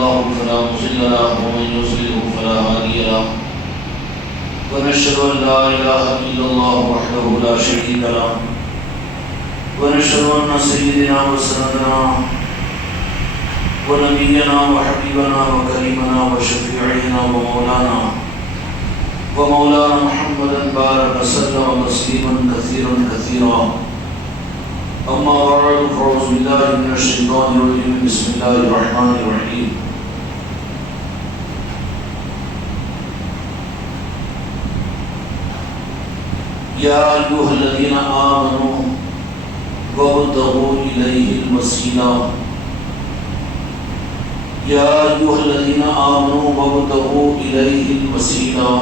الله فلا مضل له ومن يضلل فلا هادي له ونشهد أن لا إله إلا الله وحده لا شريك له ونشهد أن سيدنا وسندنا ونبينا وحبيبنا وكريمنا وشفيعنا ومولانا محمدا بارك وسلم تسليما كثيرا كثيرا. أما بعد فأعوذ بالله من الشيطان الرجيم. بسم الله الرحمن الرحيم. يا أيها الذين آمنوا وابتغوا إليه الوسيلة يا أيها الذين آمنوا وابتغوا إليه الوسيلة.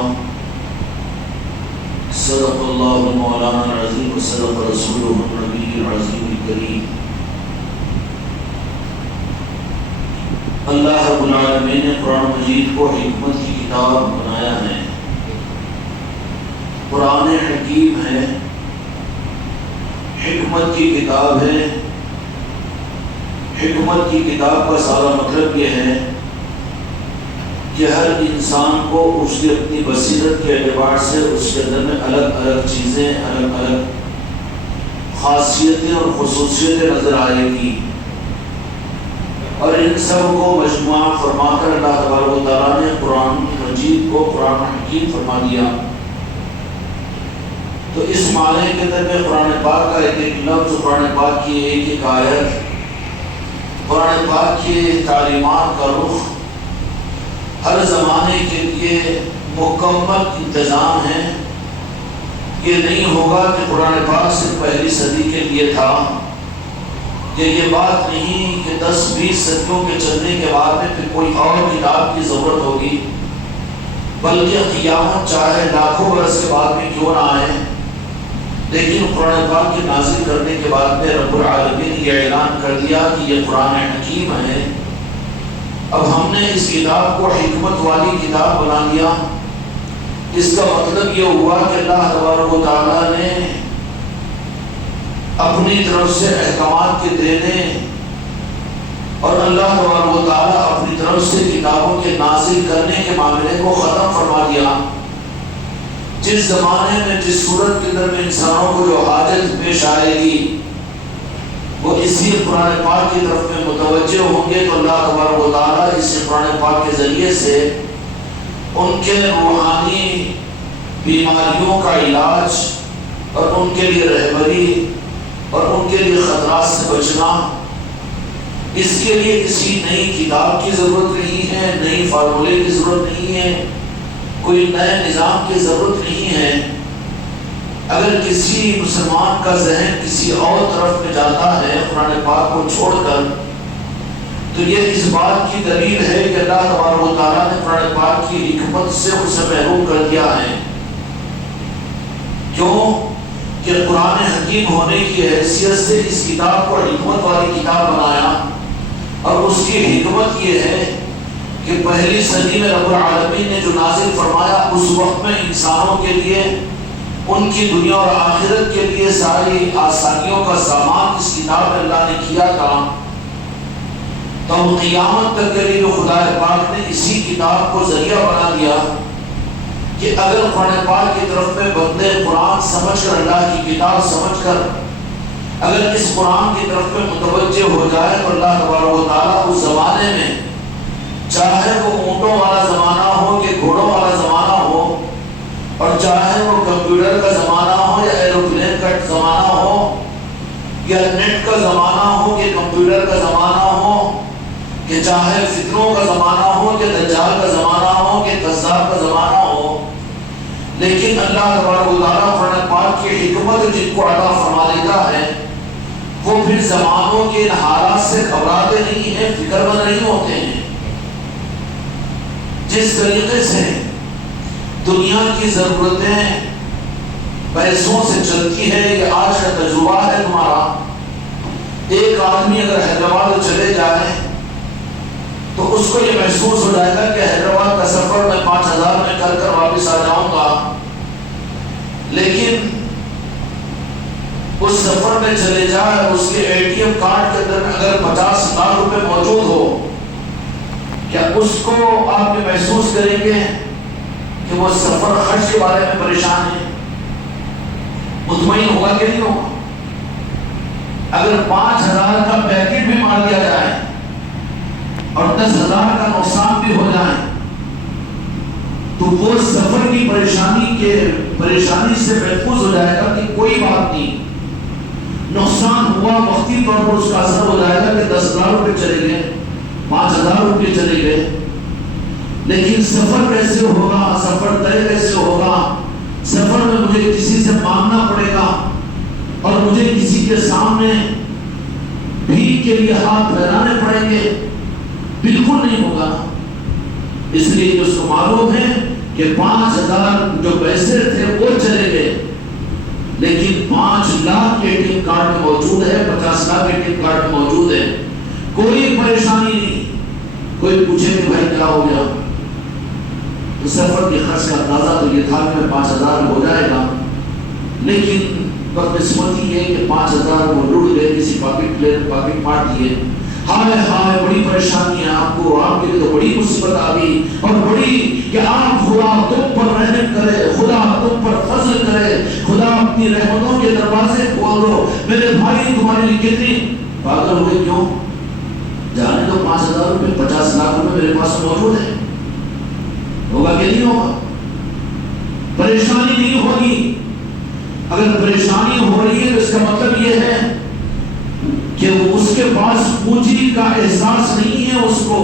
صدق الله مولانا العظيم وصدق رسوله النبي العظيم الكريم. اللہ رب العالمین نے قرآن مجید کو حکمت کی کتاب بنایا ہے. قرآن حکیم ہے، حکمت کی کتاب ہے. حکمت کی کتاب کا سارا مطلب یہ ہے کہ ہر انسان کو اس کی اپنی بصیرت کے اعتبار سے اس کے اندر میں الگ الگ چیزیں، الگ الگ خاصیتیں اور خصوصیتیں نظر آئے گی، اور ان سب کو مجموعہ فرما کر اللہ تبارک و تعالیٰ نے قرآن مجید کو قرآن حکیم فرما دیا. تو اس معنی کے اندر میں قرآن پاک کا ایک لفظ، قرآن پاک کی ایک آیت، قرآن پاک کی تعلیمات کا رخ ہر زمانے کے لیے مکمل انتظام ہے. یہ نہیں ہوگا کہ قرآن پاک صرف پہلی صدی کے لیے تھا. یہ بات نہیں کہ 10-20 صدیوں کے چلنے کے بعد میں پھر کوئی اور کتاب کی ضرورت ہوگی، بلکہ قیامت چاہے لاکھوں برس کے بعد میں کیوں نہ آئے، لیکن قرآن پاک کے نازل کرنے کے بعد میں رب العالمین نے یہ اعلان کر دیا کہ یہ قرآن حکیم ہے. اب ہم نے اس کتاب کو حکمت والی کتاب بنا دیا. اس کا مطلب یہ ہوا کہ اللہ تبارک و تعالیٰ نے اپنی طرف سے احکامات کے دینے اور اللہ تبارک و تعالیٰ اپنی طرف سے کتابوں کے نازل کرنے کے معاملے کو ختم فرما دیا. جس زمانے میں جس صورت کے اندر میں انسانوں کو جو حاجت پیش آئے گی وہ اسی قرآن پاک کی طرف میں متوجہ ہوں گے، تو اللہ تبارک و تعالیٰ اس قرآن پاک کے ذریعے سے ان کے روحانی بیماریوں کا علاج اور ان کے لیے رہبری اور ان کے لیے خطرات سے بچنا، اس کے لیے کسی نئی کتاب کی ضرورت نہیں ہے، نئی فارمولے کی ضرورت نہیں ہے، کوئی نئے نظام کی ضرورت نہیں ہے. اگر کسی مسلمان کا ذہن کسی اور طرف میں جاتا ہے قرآن پاک کو چھوڑ کر، تو یہ اس بات کی دلیل ہے کہ اللہ تبارک و تعالیٰ نے قرآن پاک کی حکمت سے اسے محروم کر دیا ہے. کیوں کہ قرآن حکیم ہونے کی حیثیت سے اس کتاب کو حکمت والی کتاب بنایا، اور اس کی حکمت یہ ہے کہ پہلی صدی میں رب العالمین نے جو نازل فرمایا اس وقت میں انسانوں کے لیے، ان کی دنیا اور آخرت کے لیے ساری آسانیوں کا سامان اس کتاب میں اللہ نے کیا تھا. تو قیامت تک کے لیے خدا پاک نے اسی کتاب کو ذریعہ بنا دیا کہ اگر قرآن پاک کی طرف میں بندے قرآن سمجھ کر، اللہ کی کتاب سمجھ کر اگر اس قرآن کی طرف میں متوجہ ہو جائے، تو اللہ تبارک و تعالیٰ اس زمانے میں، چاہے وہ اونٹوں والا زمانہ ہو کہ گھوڑوں والا زمانہ ہو، اور چاہے وہ کمپیوٹر کا زمانہ ہو یا ایروپلین کا زمانہ ہو، یا نیٹ کا زمانہ ہو کہ کمپیوٹر کا زمانہ ہو، کہ چاہے فتنوں کا زمانہ ہو کہ دجال کا زمانہ ہو کہ کذاب کا زمانہ ہو، لیکن اللہ تبارک و تعالیٰ قرآن پاک کی حکمت جن کو عطا فرما دیتا ہے، وہ پھر زمانوں کے ان حالات سے گھبراتے نہیں ہیں، فکر مند نہیں ہوتے ہیں. جس طریقے سے دنیا کی ضرورتیں پیسوں سے چلتی ہے، یہ آج کا تجربہ ہے تمہارا. ایک آدمی اگر حیدرآباد چلے جائے تو اس کو یہ محسوس ہو جائے گا کہ حیدرآباد کا سفر میں 5000 میں کر واپس آ جاؤں گا، لیکن اس سفر میں چلے جائے اس کے ATM کارڈ کے اندر اگر 50 لاکھ روپے موجود ہو کہ اس کو آپ یہ محسوس کریں گے کہ وہ سفر خرچ کے بارے میں پریشان ہے، مطمئن ہوگا کہ نہیں ہوگا؟ اگر 5,000 کا پیکٹ بھی مار دیا جائے اور 10,000 کا نقصان بھی ہو جائے تو وہ سفر کی پریشانی سے محفوظ ہو جائے گا کہ کوئی بات نہیں، نقصان ہوا وقتی طور پر اس کا اثر ہو جائے گا کہ 10,000 روپے چلے گئے، 5,000 روپے چلے گئے، لیکن سفر کیسے ہوگا، سفر طے کیسے ہوگا، سفر میں مجھے کسی سے مانگنا پڑے گا اور مجھے کسی کے سامنے بھیک کے لیے ہاتھ پھیلانے پڑیں گے، بالکل نہیں ہوگا۔ اس لیے جو اس کو معلوم ہے کہ 5,000 جو پیسے تھے وہ چلے گئے، لیکن 5 لاکھ کے ATM کارڈ میں موجود ہے، 50 لاکھ کے ATM کارڈ میں موجود ہے، کوئی پریشانی نہیں۔ کوئی پوچھے کہ بھائی کیا ہو گیا، تو سفر کے خرچ کا اندازہ تو یہ تھا کہ 5,000 ہو جائے گا، لیکن بدقسمتی یہ کہ 5,000 وہ لوٹ گئے، کسی پاکٹ مار دیے، ہائے ہائے بڑی پریشانی ہے آپ کو، آپ کے لیے تو بڑی مصیبت آ گئی اور بڑی کہ آپ خدا تم پر رحم کرے، خدا تم پر فضل کرے، خدا اپنی رحمتوں کے دروازے کھول دو۔ میرے بھائی تمہارے لیے کتنی پاگل ہوئے، کیوں جانے دو، 5,000 روپے 50 لاکھ روپے میرے پاس موجود ہے، ہوگا کہ نہیں ہوگا؟ پریشانی نہیں ہوگی۔ اگر پریشانی ہو رہی ہے تو اس کا مطلب یہ ہے کہ اس کے پاس پونجی کا احساس نہیں ہے اس کو،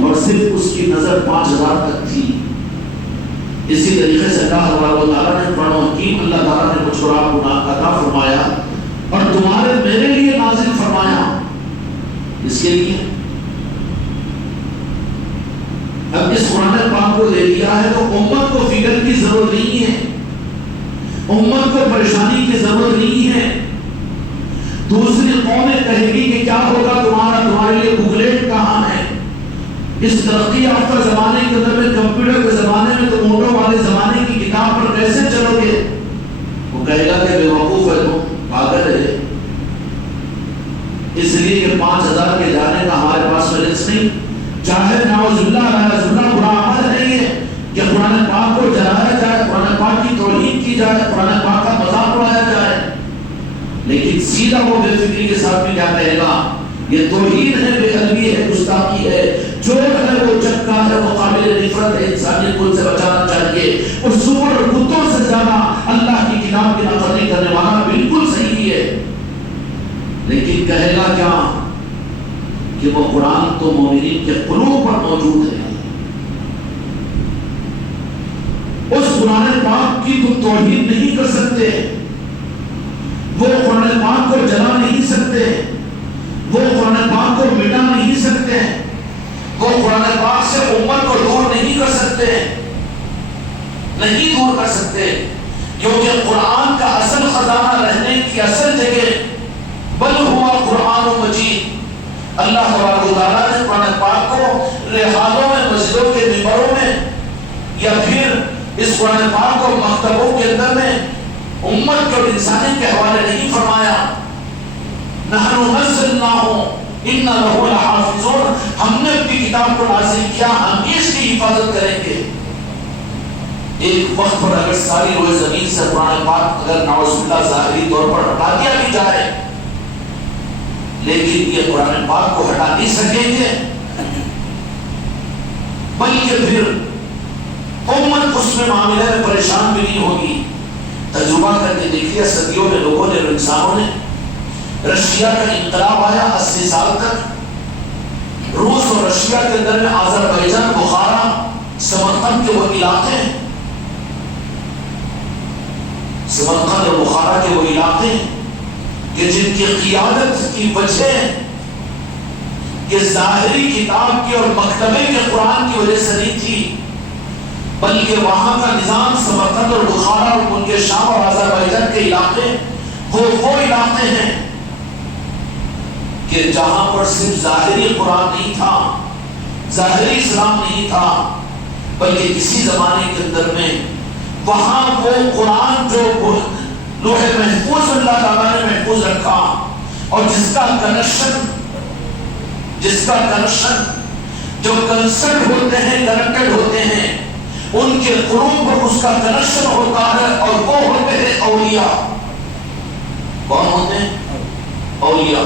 اور صرف اس کی نظر 5,000 تک تھی۔ اسی طریقے سے اللہ تعالیٰ نے قرآن حکیم اللہ تعالیٰ نے مجھ کو آپ کو عطا فرمایا اور تمہارے میرے لیے نازل فرمایا، اس کے لیے اب اس قرآن پاک کو لے لیا ہے تو امت کو فکر کی ضرورت نہیں ہے، امت کو پریشانی کی ضرورت نہیں ہے۔ دوسری قومیں کہیں گی کہ کیا ہوگا تمہارے لیے بکلیٹ کہاں ہے؟ اس ترقی یافتہ زمانے کے اندر میں، کمپیوٹر کے زمانے میں، تو موٹو والے زمانے کی کتاب پر کیسے چلو گے؟ وہ کہے گا کہ بے وقوف ہے، تم پاگل ہے، اس لیے کہ 5,000 کے جانے کا ہمارے پاس بیلنس نہیں۔ چاہے نعوذ باللہ برا عمل نہیں ہے کہ قرآن پاک کو جلایا جائے، قرآن پاک کی توہین کی جائے، قرآن پاک کا مذاق اڑایا جائے، لیکن سیدھا وہ بے فکری کے ساتھ بھی کیا کہے گا؟ یہ توہین ہے، بے ادبی ہے، گستاخی ہے، چور ہے، وہ چکا ہے، وہ قابل نفرت ہے، انسانیت کو ان سے بچانا چاہیے۔ اور سور اور کتوں سے زیادہ اللہ کی کتاب کی نافرمانی کرنے والا بالکل صحیح ہے، لیکن کہے گا کیا کہ وہ قرآن تو مومنین کے قلوب پر موجود ہے، اس قرآن پاک کی تم توہین نہیں کر سکتے، وہ قرآن پاک کو جلا نہیں سکتے، وہ قرآن پاک کو مٹا نہیں سکتے، وہ قرآن پاک سے امت کو دور نہیں کر سکتے، نہیں دور کر سکتے، کیونکہ قرآن کا اصل خزانہ رہنے کی اصل جگہ بل ہوا قرآن مجید۔ اللہ تبارک و تعالیٰ نے قرآن پاک کو رحالوں میں، مسجدوں کے ممبروں میں، یا پھر اس قرآن پاک کو مکتبوں کے اندر میں امت کے اور انسانیت کے حوالے نہیں فرمایا۔ نحن نزلناہ انا لہ لحافظون، ہم نے اپنی کتاب کو نازل کیا، ہم اس کی حفاظت کریں گے۔ ایک وقت پر اگر ساری روئے زمین سے قرآن پاک اگر نعوذ باللہ ظاہری طور پر ہٹا دیا بھی جائے، لیکن یہ قرآن پاک کو ہٹا نہیں سکیں گے، بلکہ پھر امت اس میں معاملے میں پریشان بھی نہیں ہوگی۔ تجربہ کر کے دیکھیے، صدیوں میں لوگوں نے، انسانوں نے، رشیا کا انقلاب آیا 80 سال تک، روس اور رشیا کے اندر میں آذربائیجان، بخارا، سمرقند کے وہ علاقے، سمرقند اور بخارا کے وہ علاقے کہ جن کی قیادت کی وجہ کہ ظاہری کتاب کی اور مکتبے کے قرآن کی وجہ سے نہیں تھی، بلکہ وہاں کا نظام سمرقند اور بخارا اور ان کے شام اور آذربائیجان کے علاقے وہ علاقے ہیں کہ جہاں پر صرف ظاہری قرآن نہیں تھا، ظاہری اسلام نہیں تھا، بلکہ کسی زمانے کے اندر میں وہاں وہ قرآن جو لوح محفوظ اللہ تعالیٰ نے محفوظ رکھا، اور جس کا کنیکشن جو کنسرٹ ہوتے ہیں، کنیکٹڈ ہوتے ہیں، ان کے قلوب پر اس کا کنیکشن ہوتا ہے، اور وہ ہوتے ہیں اولیاء۔ کون ہوتے ہیں؟ اولیاء۔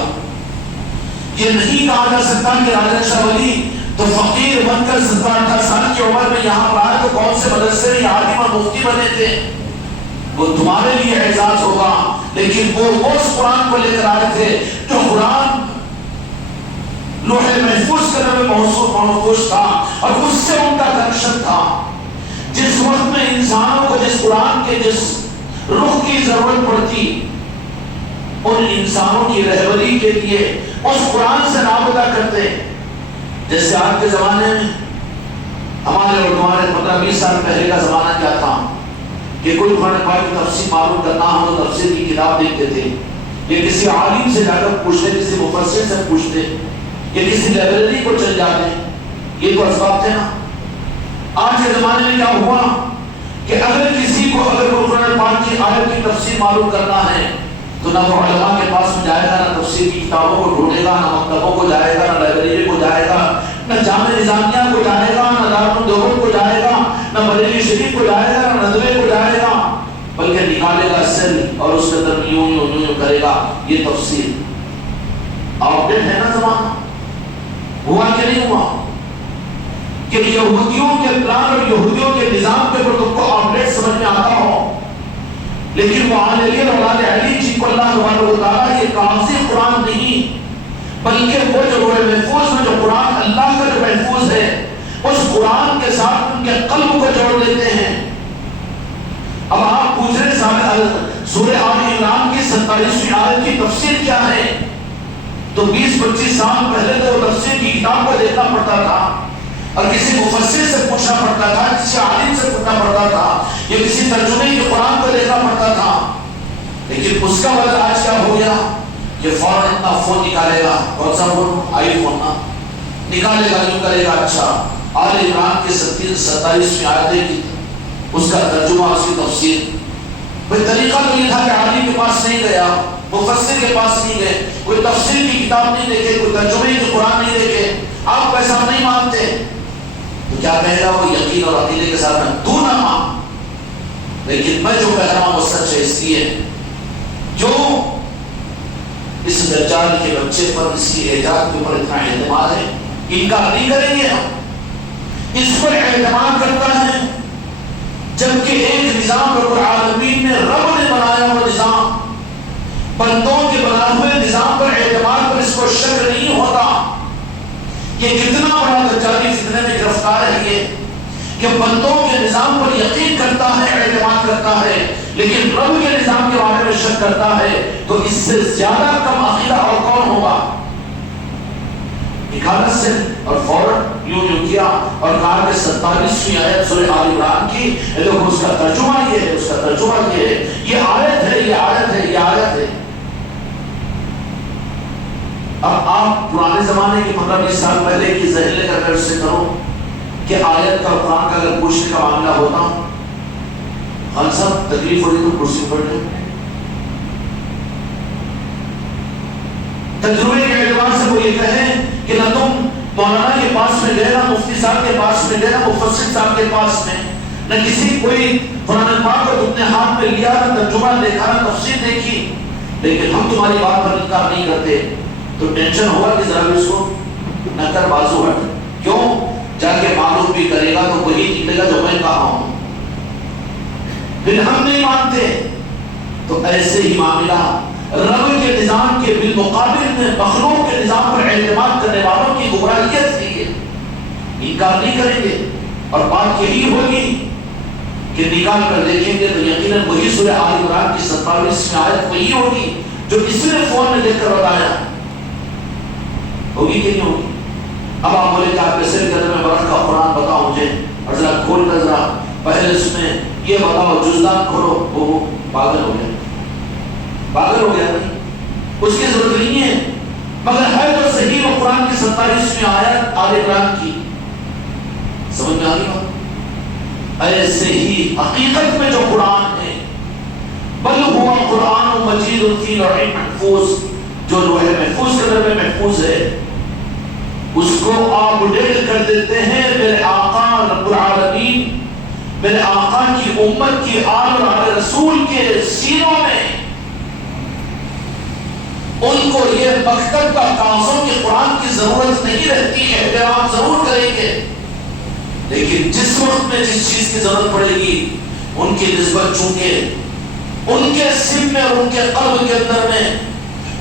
یہ نہیں کہا جا سکتا کہ راجا شاہ ولی تو فقیر بن کر 17-18 سال کی عمر میں یہاں پر آئے تو کون سے مدرسے میں عالم اور مفتی بنے تھے۔ وہ تمہارے لیے اعزاز ہوگا، لیکن وہ اس قرآن کو لے کر آئے تھے جو قرآن لوح محفوظ کرنے میں محفوظ تھا، اور اس سے ان کا کنیکشن تھا۔ جس وقت میں انسانوں کو جس قرآن کے جس رخ کی ضرورت پڑتی، ان انسانوں کی رہبری کے لیے اس قرآن سے رابطہ کرتے۔ جیسے آج کے زمانے میں ہمارے اور تمہارے 15-20 سال پہلے کا زمانہ کیا تھا کہ کوئی قرآن پاک کی تفسیر معلوم کرنا ہو تو تفسیر کی کتاب دیکھتے تھے، یا کسی عالم سے جا کر پوچھتے، کسی مفسر سے پوچھتے، یا کسی لائبریری کو چل جاتے۔ یہ تو اسباب تھے نا۔ آج کے زمانے میں کیا ہوا کہ اگر کسی کو قرآن پاک کی آیت کی تفسیر معلوم کرنا ہے تو نہ وہ علماء کے پاس جائے گا، نہ تفسیر کی کتابوں کو ڈھونڈے گا، نہ مکتبوں کو جائے گا، نہ لائبریری کو جائے گا، نہ جامع نظامیہ کو جائے گا، نہ دارالمعلوم کو جائے گا، نہ بریلی شریف کو جائے گا، نہ ندوے کو جائے گا، بلکہ نکالے گا سیل اور اس کے اندر یوں کرے گا یہ تفسیر۔ آؤٹ ڈیٹ ہے نا زمانہ۔ ہوا کہ نہیں ہوا کہ یہودیوں کے پلان اور یہودیوں کے نظام کے اوپر تم کو آؤٹ ڈیٹ سمجھ میں آتا ہو، لیکن وہ علی اور اولاد علی جن کو اللہ سبحانہ و تعالیٰ یہ کاغذی قرآن نہیں بلکہ وہ جو روح محفوظ میں جو قرآن اللہ کا جو محفوظ ہے اس قرآن کے ساتھ ان کے قلب کو جوڑ لیتے ہیں۔ اب آپ پوچھ رہے سورہ آل عمران کی 47ویں آیت کی تفسیر کیا ہے، تو 20-25 سال پہلے تو تفسیر کی کتاب کو دیکھنا پڑتا تھا، اور کسی مفسر سے پوچھنا پڑتا تھا، کسی عالم سے پوچھنا پڑتا تھا، یا کسی ترجمے کے قرآن کو دیکھنا پڑتا تھا۔ لیکن اس کا بدل آج کیا ہو گیا کہ فوراً اپنا فون نکالے گا، کون سا فون؟ آئی فون نا، نکالے گا، یوں کرے گا، اچھا آل عمران کی 27ویں آیت کی اس کا ترجمہ، اس کی تفسیر۔ بھئی طریقہ تو یہ تھا کہ عالم کے پاس نہیں گیا، مفسر کے پاس نہیں گئے، کوئی تفسیر کی کتاب نہیں دیکھے، کوئی ترجمے کی قرآن نہیں دیکھے، آپ ایسا نہیں مانتے تو کیا کہے گا؟ وہ یقین اور عقیدے کے ساتھ میں تو نہ مان، لیکن میں جو کہہ رہا ہوں وہ سچ ہے، اس لیے جو اس دجال کے بچے پر، اس کی ایجاد کے اوپر اتنا اعتماد ہے، انکار نہیں کریں گے ہم، اس پر اعتماد کرتا ہے، جبکہ ایک نظام رب العالمین نے رب نے بنایا ہوا نظام، بندوں کے بنائے ہوئے نظام پر اعتماد پر اس کو شک نہیں ہوتا۔ یہ کتنا بڑا دجالی فتنے میں گرفتار ہے یہ کہ بندوں کے نظام پر یقین کرتا ہے، اعتماد کرتا ہے، لیکن رب کے نظام کے بارے میں شک کرتا ہے، تو اس سے زیادہ کم عقیدہ اور کون ہوگا؟ نکالا سے اور فوراً یوں کیا اور کہا کہ 47ویں آیت سورہ آل عمران کی، دیکھو اس کا ترجمہ یہ ہے، اس کا ترجمہ یہ ہے، یہ آیت ہے، یہ آیت ہے، یہ آیت ہے۔ اب آپ پرانے زمانے کی 15-20 سال پہلے کی ذہن لے کر سے کرو کہ آیت کا قرآن کا اگر پوچھنے کا معاملہ ہوتا، خان صاحب تکلیف ہو رہی تو کرسی پر لے، تجربے کے اعتبار سے وہ یہ کہیں کہ نہ تم مولانا کے پاس میں گئے، نہ مفتی صاحب کے پاس میں گئے، نہ مفسر صاحب کے پاس میں، نہ کسی کوئی قرآن پاک کو تم نے ہاتھ میں لیا، نہ ترجمہ دیکھا، نہ تفسیر دیکھی، لیکن ہم تمہاری بات پر انکار نہیں کرتے، تو ٹینشن ہوگا کہ ذرا بھی اس کو نہ کر بازو ہٹ، کیوں؟ جا کے معلوم بھی کرے گا تو وہی نکلے گا جو میں کہا ہوں، پھر ہم نہیں مانتے۔ تو ایسے ہی معاملہ رب کے نظام کے بالمقابل میں مخلوق کے نظام پر اعتماد کرنے والوں کی گمراہیت ہے، انکار نہیں کریں گے، اور بات یہی ہوگی کہ نکال کر دیکھیں گے تو یقیناً وہی سورہ آل عمران کی 47ویں آیت وہی ہوگی جو اس نے فون میں دیکھ کر بتایا، ہوگی کہ نہیں ہوگی؟ اب آپ بولے کہ آپ کیسے کہتے میں برکھ کا قرآن بتاؤ مجھے، اور ذرا کھول کر ذرا پہلے اس میں یہ بتاؤ، جزدان کھولو، وہ پاگل ہو گیا، پاگل ہو گیا نہیں، اس کی ضرورت نہیں ہے، مگر ہے تو صحیح وہ قرآن کی 47ویں آیت آل عمران کی، سمجھ میں آ گئی بات؟ ایسے ہی حقیقت میں جو قرآن ہے، بل ہوا قرآن مجید فی لوح محفوظ، جو لوح محفوظ کے اندر میں محفوظ ہے، اس کو اپ ڈیٹ کر دیتے ہیں میرے آقا رب العالمین میرے آقا کی امت کی آل اور آل رسول کے سینوں میں ان کو یہ مکتب کا کاغذوں کے قرآن کی ضرورت نہیں رہتی. احترام ضرور کریں گے لیکن جس وقت میں جس چیز کی ضرورت پڑے گی ان کی نسبت چونکہ ان کے سم میں اور ان کے قلب کے اندر میں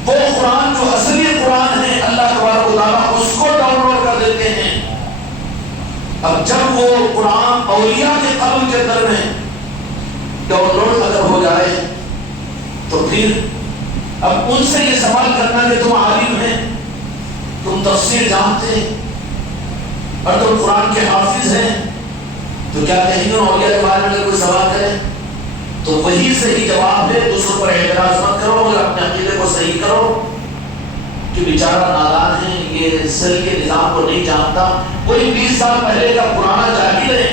وہ قرآن جو اصلی قرآن ہے اللہ تبارک و تعالیٰ اس کو ڈاؤن لوڈ کر دیتے ہیں. اب جب وہ قرآن اولیاء کے قلب کے اندر میں ڈاؤن لوڈ اگر ہو جائے تو پھر اب ان سے یہ سوال کرنا کہ تم عالم ہیں, تم تفسیر جانتے ہیں اور تم قرآن کے حافظ ہیں, تو کیا کہیں گے اولیاء کے بارے میں اگر کوئی سوال کرے تو وہی صحیح جواب ہے. دوسروں پر اعتراض مت کرو اور اپنے عقیدے کو صحیح کرو کہ بیچارہ نادان ہے, یہ سل کے نظام کو نہیں جانتا, کوئی 20 سال پہلے کا پرانا جاہل ہے.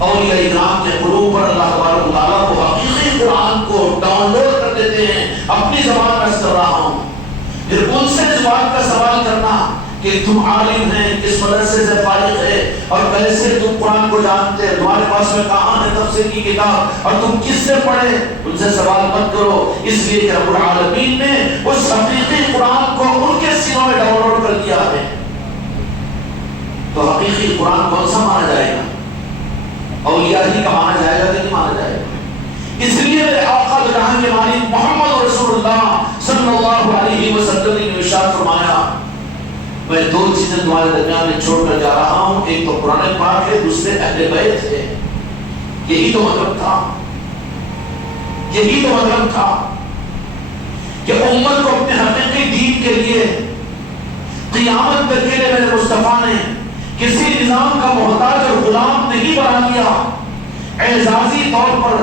اولیاء اکرام کے قلوب پر اللہ تبارک و تعالیٰ کو حقیقی قرآن کو ڈاؤن لوڈ کر دیتے ہیں. اپنی زبان میں کر رہا ہوں, پھر ان سے زبان کا سوال کرنا کہ تم عالم ہیں, کس مدرسے سے فارغ ہے اور کیسے تم قرآن کو جانتے ہیں, تمہارے پاس میں کہاں ہے تفسیر کی کتاب اور تم کس سے پڑھے, ان سے سوال مت کرو. اس لیے کہ رب العالمین نے اس حقیقی قرآن کو ان کے سینوں میں ڈاؤن لوڈ کر دیا ہے. تو حقیقی قرآن کون سا مانا جائے گا؟ اولیاء ہی کا مانا جائے گا کہ نہیں مانا جائے گا؟ اس لیے میرے آقا جہاں کے مالک محمد رسول اللہ صلی اللہ علیہ وسلم نے ارشاد فرمایا, میں 2 چیزیں تمہارے درمیان میں چھوڑ کر جا رہا ہوں, ایک تو قرآن پاک ہے, دوسرے اہل بیت ہے. یہی تو مطلب تھا, یہی تو مطلب تھا کہ امت کو اپنے حقیقی دین کے لیے قیامت تک کے لیے میرے مصطفیٰ نے کسی نظام کا محتاج اور غلام نہیں بنا دیا. اعزازی طور پر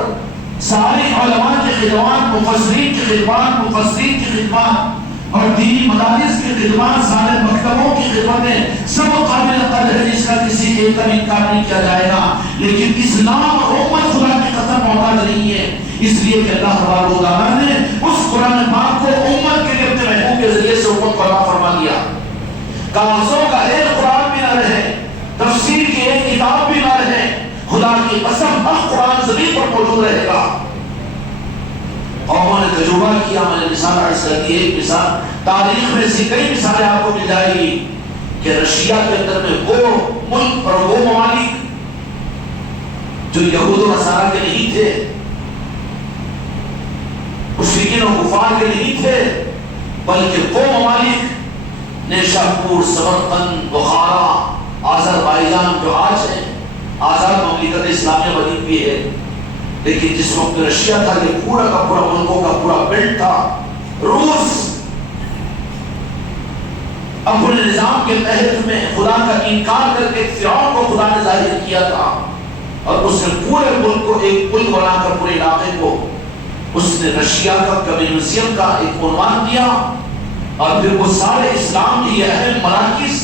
سارے علماء کی خدمات, مفسرین کی خدمات, مفسرین کی خدمات اور دینی مدارس کی خدمات, سارے مکتبوں کی خدمتیں سب قابل قدر ہے, جس کا کسی ایک کا انکار نہیں کیا جائے گا. لیکن اسلام اور امت خدا کی قسم محتاج نہیں ہے. اس لیے کہ اللہ تبارک و تعالیٰ نے اس قرآن پاک کو امت کے لیے اپنے محبوب کے ذریعے سے امت کو عطا فرما دیا. کاغذوں کا ایک قرآن بھی نہ رہے, تفسیر کی ایک کتاب بھی نہ رہے, خدا کی قسم حق قرآن زمین پر موجود رہے گا. اور میں نے تجربہ کیا, میں نے مثال عرض کر دی, ایک مثال تاریخ میں سے کئی مثالیں آپ کو مل جائے گی کہ رشیا کے اندر میں وہ ملک اور وہ ممالک جو یہود و نصارہ کے نہیں تھے, مشرکین و کفار کے نہیں تھے, بلکہ وہ ممالک نیشاپور, سمرقند, بخارا, آذربائیجان جو آج ہے آزاد مملکت اسلامیہ بنی ہوئی ہے, لیکن جس وقت رشیا تھا یہ پورا کا پورا ملکوں کا پورا بیلٹ تھا. روس اپنے نظام کے تحت میں خدا کا انکار کر کے فرعون کو خدا نے ظاہر کیا تھا اور اس نے پورے ملک کو ایک پل بنا کر پورے علاقے کو اس نے رشیا کا کمیونزم کا ایک عنوان دیا. اور پھر وہ سارے اسلام کی اہم مراکز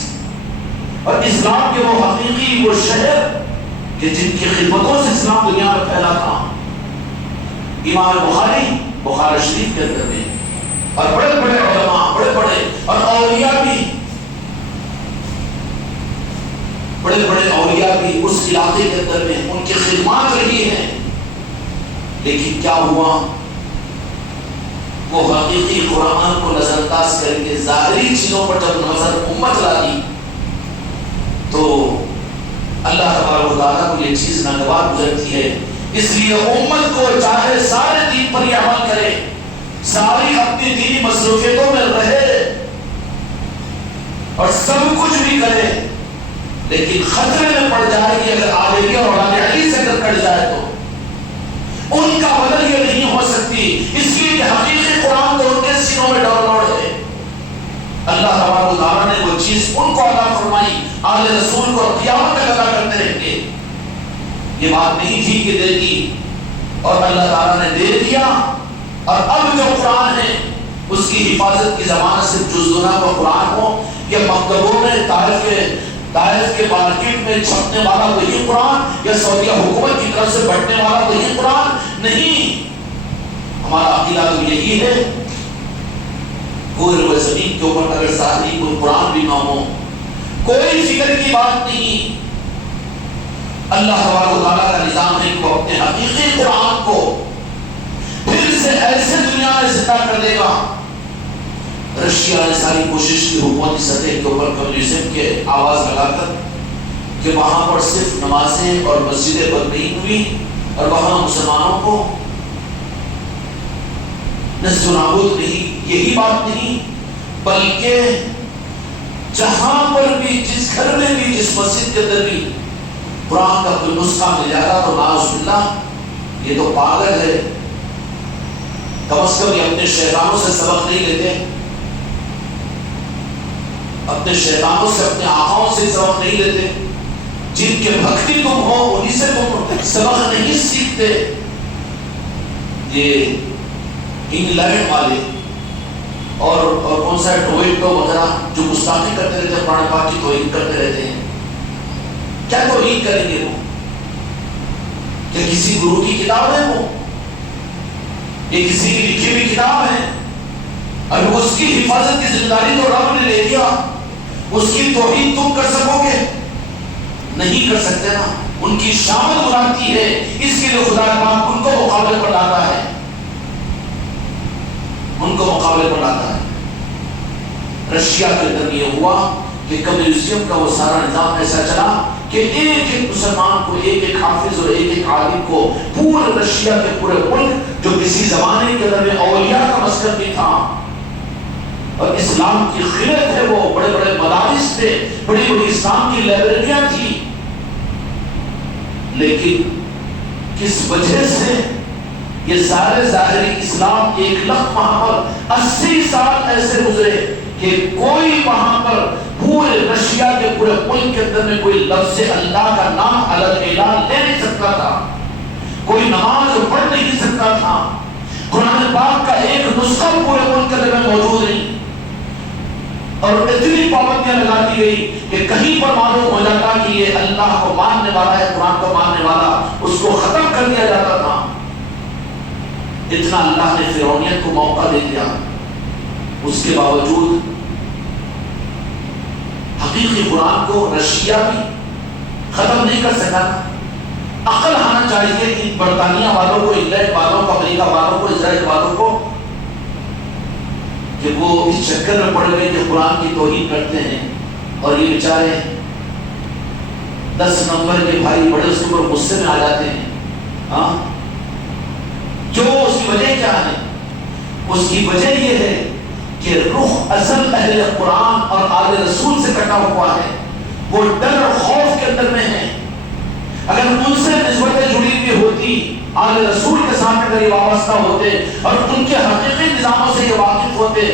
اور اسلام کے وہ حقیقی وہ شہر کہ جن کی خدمتوں سے اسلام دنیا میں پھیلا تھا, امام بخاری بخاری شریف کے اندر میں, اور بڑے بڑے علماء, بڑے بڑے اور اولیاء بھی, بڑے بڑے اولیاء بھی اس علاقے کے اندر میں ان کی خدمات رہی ہیں. لیکن کیا ہوا, وہ حقیقی قرآن کو نظر انداز کر کے ظاہری چیزوں پر جب نظر امت لا دی تو اللہ تبارک و تعالیٰ کو یہ چیز ناگوار گزرتی ہے. اس لیے امت کو چاہے سارے دین پر یہ عمل کرے, ساری اپنی دینی مصروفیتوں میں رہے اور سب کچھ بھی کرے, لیکن خطرے میں پڑ جائے گی اگر عالمی اور اولاد علی سے اگر کٹ جائے تو ان کا بدل یہ نہیں ہو سکتی. اس لیے حقیقی قرآن تو ان کے سینوں میں ڈاؤن لوڈ ہے. اللہ تبارک و تعالیٰ نے وہ چیز ان کو عطا فرمائی, آل رسول کو قیامت تک عطا کرتے رہیں گے. یہ بات نہیں تھی کہ دے دی اور اللہ تعالیٰ نے دے دیا, اور اب جو قرآن ہے اس کی حفاظت کی ضمانت صرف جزدنا کو قرآن ہو یا مکتبوں میں طائف کے مارکیٹ میں چھپنے والا وہی قرآن یا سعودیہ حکومت کی طرف سے بڑھنے والا وہی قرآن نہیں. ہمارا عقیدہ تو یہی ہے, کوئی روئے زمین کے اوپر اگر ظاہری کوئی قرآن بھی نہ ہو, کوئی فکر کی بات نہیں۔ اللہ تبارک و تعالیٰ کا نظام ہے کہ وہ اپنے حقیقی قرآن کو پھر سے ایسے دنیا میں زندہ کر دے گا۔ رشیا نے ساری کوشش کی حکومتی سطح کے اوپر کمیونزم کے آواز لگا کر کہ وہاں پر صرف نمازیں اور مسجدیں بند نہیں ہوئی اور وہاں مسلمانوں کو نسل و نابود نہیں، یہی بات نہیں، بلکہ جہاں پر بھی، جس گھر میں بھی، جس مسجد کے اندر بھی قرآن کا کوئی نسخہ مل جاتا تو نعوذ باللہ یہ تو پاگل ہے، کم از کم یہ اپنے شیطانوں سے سبق نہیں لیتے، اپنے شیطانوں سے، اپنے آقاؤں سے سبق نہیں لیتے، جن کے بھکتی تم ہو انہی سے تم سبق نہیں سیکھتے۔ یہ انگلینڈ والے اور کون سا ٹوئٹو وغیرہ جو گستاخی کرتے رہتے ہیں، قرآن پاک کی توہین کرتے رہتے ہیں، کیا توہین کریں گے وہ؟ کیا کسی گرو کی کتاب ہے وہ؟ یہ کسی کی لکھی ہوئی کتاب ہے، اور اس کی حفاظت کی ذمہ داری تو رب نے لے لیا، اس کی توہین تم کر سکو گے؟ نہیں کر سکتے نا۔ ان کی شامت بلاتی ہے، اس کے لیے خدا پاک ان کو مقابلے پر لاتا ہے، ان کو مقابلے پر لاتا ہے۔ رشیا کے اندر یہ ہوا کہ کمیونزم کا وہ سارا نظام ایسا چلا کہ ایک ایک مسلمان کو، ایک ایک حافظ اور ایک ایک عالم کو پورے رشیا کے پورے ملک، جو کسی زمانے کے اندر میں اولیاء کا مسکن بھی تھا اور اسلام کی خلت ہے، وہ بڑے بڑے مدارس تھے، بڑی بڑی اسلام کی لائبریریاں تھی، لیکن کس وجہ سے یہ سارے ظاہری اسلام ایک لخت وہاں پر 80 سال ایسے گزرے کہ کوئی وہاں پر پورے رشیا کے پورے ملک کے اندر میں کوئی لفظ اللہ کا نام الگ اعلان لے نہیں سکتا تھا، کوئی نماز پڑھ نہیں سکتا تھا، قرآن پاک کا ایک نسخہ پورے ملک کے اندر میں موجود نہیں، اور اتنی پابندیاں لگا دی گئی کہ کہیں پر معلوم ہو جاتا کہ یہ اللہ کو ماننے والا ہے، قرآن کو ماننے والا، اس کو ختم کر دیا جاتا تھا۔ اتنا اللہ نے فرعونیت کو موقع دے دیا، اس کے باوجود حقیقی قرآن کو رشیا بھی ختم نہیں کر سکا۔ عقل آنا چاہیے کہ برطانیہ والوں کو، انگلینڈ والوں کو، امریکہ والوں کو، اسرائیل والوں کو، کہ وہ اس چکر میں پڑ گئے کہ قرآن کی توہین کرتے ہیں، اور یہ بیچارے 10 نمبر کے بھائی بڑے اس کے اوپر غصے میں آ جاتے ہیں۔ ہاں، جو اس کی وجہ کیا ہے؟ اس کی وجہ یہ ہے کہ روح اصل اہل قرآن اور آل رسول سے کٹا ہوا ہے، وہ ڈر اور خوف کے اندر میں ہے۔ اگر ان سے نسبتیں جڑی ہوئی ہوتی، آل رسول کے ساتھ اگر یہ وابستہ ہوتے اور ان کے حقیقی نظاموں سے یہ واقف ہوتے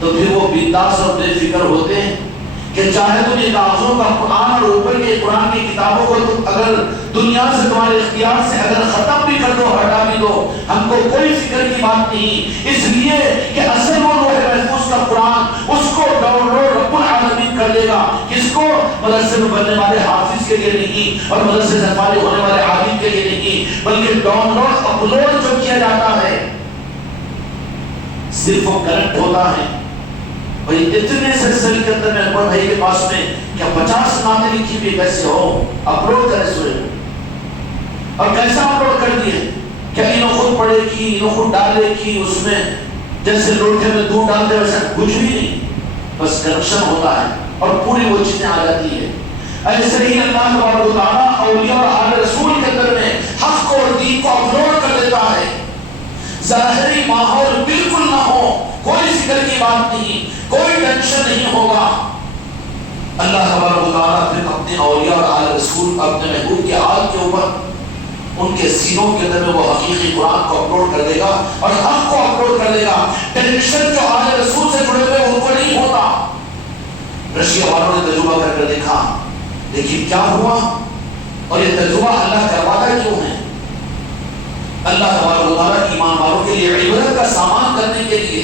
تو پھر وہ بنداس اور بے فکر ہوتے کہ چاہے تم یہ کاغذوں کا قرآن اور اوپر کے قرآن کی کتابوں کو تم اگر دنیا سے تمہارے اختیار سے اگر ختم بھی کر دو، ہٹا بھی دو، ہم کو کوئی فکر کی بات نہیں، اس لیے کہ اصل وہ لوح محفوظ کا قرآن، اس کو ڈاؤن لوڈ رب العالمین کر لے گا۔ کس کو؟ مدرسے میں بننے والے حافظ کے لیے نہیں، اور مدرسے سے فارغ ہونے والے عالم کے لیے نہیں، بلکہ ڈاؤن لوڈ اپلوڈ جو کیا جاتا ہے صرف وہ کرنٹ ہوتا ہے۔ بھئی اتنے سلسلے کے اندر میں اکبر بھائی کے پاس میں کیا 50 نعتیں لکھی بھی کیسے ہو؟ اپلوڈ کرے سورے اور کیسا اپلوڈ کر دیے؟ کیا انہوں خود پڑھے کی، انہوں خود ڈالے کی، اس میں جیسے لوٹے میں دودھ ڈالتے ویسا کچھ بھی نہیں، بس کرپشن ہوتا ہے اور پوری وہ چیزیں آ جاتی ہے۔ ایسے ہی اللہ تبارک و تعالیٰ اولیاء اور آل رسول کے اندر میں حق کو اور دین کو اپلوڈ کر دیتا ہے۔ ظاہری ماحول بالکل نہ ہو، کوئی فکر کی بات نہیں، کوئی ٹینشن نہیں ہوگا۔ اللہ تبارک و تعالیٰ پھر اپنے اولیاء اور آل رسول، اپنے محبوب کے آل کے اوپر، ان کے سینوں کے اندر میں وہ حقیقی قرآن کو اپلوڈ کر دے گا اور حق کو اپلوڈ کر دے گا۔ ٹینشن جو آل رسول سے جڑے ہوئے ان کو نہیں ہوتا۔ رشیا والوں نے تجربہ کر کر دیکھا، لیکن کیا ہوا؟ اور یہ تجربہ اللہ کرواتا کیوں ہے؟ اللہ تبارک و تعالیٰ ایمان والوں کے لیے عبرت کا سامان کرنے کے لیے۔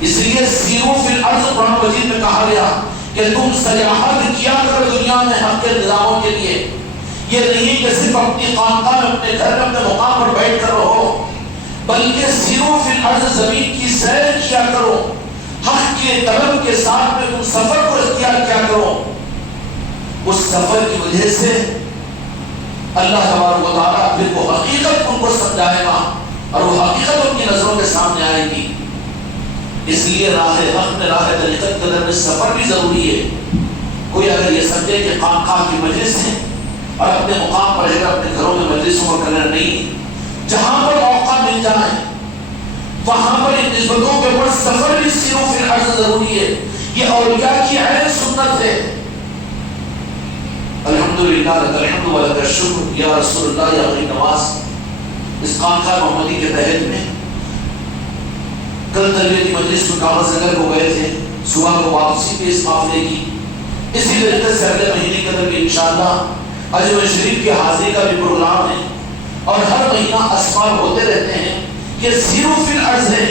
اس لیے سیروا فی الارض قرآن مجید میں کہا گیا کہ تم سیاحت کیا کرو دنیا میں حق کے نظاموں کے لیے۔ یہ نہیں کہ صرف اپنی خانقاہ میں، اپنے گھر میں، اپنے مقام پر بیٹھ کر رہو، بلکہ سیروا فی الارض، زمین کی سیر کیا کرو، حق کے طلب کے ساتھ میں تم سفر کو اختیار کیا کرو، اس سفر کی وجہ سے اللہ تبارک و تعالیٰ پھر وہ حقیقت ان کو سمجھائے گا اور وہ حقیقت ان کی نظروں کے سامنے آئے گی۔ اس لیے راہ حق میں، راہ طریقت کے در میں سفر بھی ضروری ہے۔ کوئی اگر یہ سمجھے کہ خانقاہ کی مجلس ہے اور اپنے مقام پر رہ کر اپنے گھروں میں مجلسوں کو کرنا نہیں، جہاں پر موقع مل جائے وہاں پر ان نسبتوں کے اوپر سفر بھی سیرو فی الارض ضروری ہے۔ یہ اولیاء کی عین سنت ہے۔ الحمدللہ لک الحمد و لک الشکر یا رسول اللہ یا غریب نواز۔ اس خانقاہ محمدی کے تحت میں کل تربیتی مجلس میں کاغذ نگر کو گئے تھے، صبح کو واپسی پہ اس قافلے کی، اسی طریقے سے اگلے مہینے کے اندر بھی انشاءاللہ اجمیر شریف کی حاضری کا بھی پروگرام ہے، اور ہر مہینہ اسفار ہوتے رہتے ہیں۔ یہ زیرو فی الارض ہے۔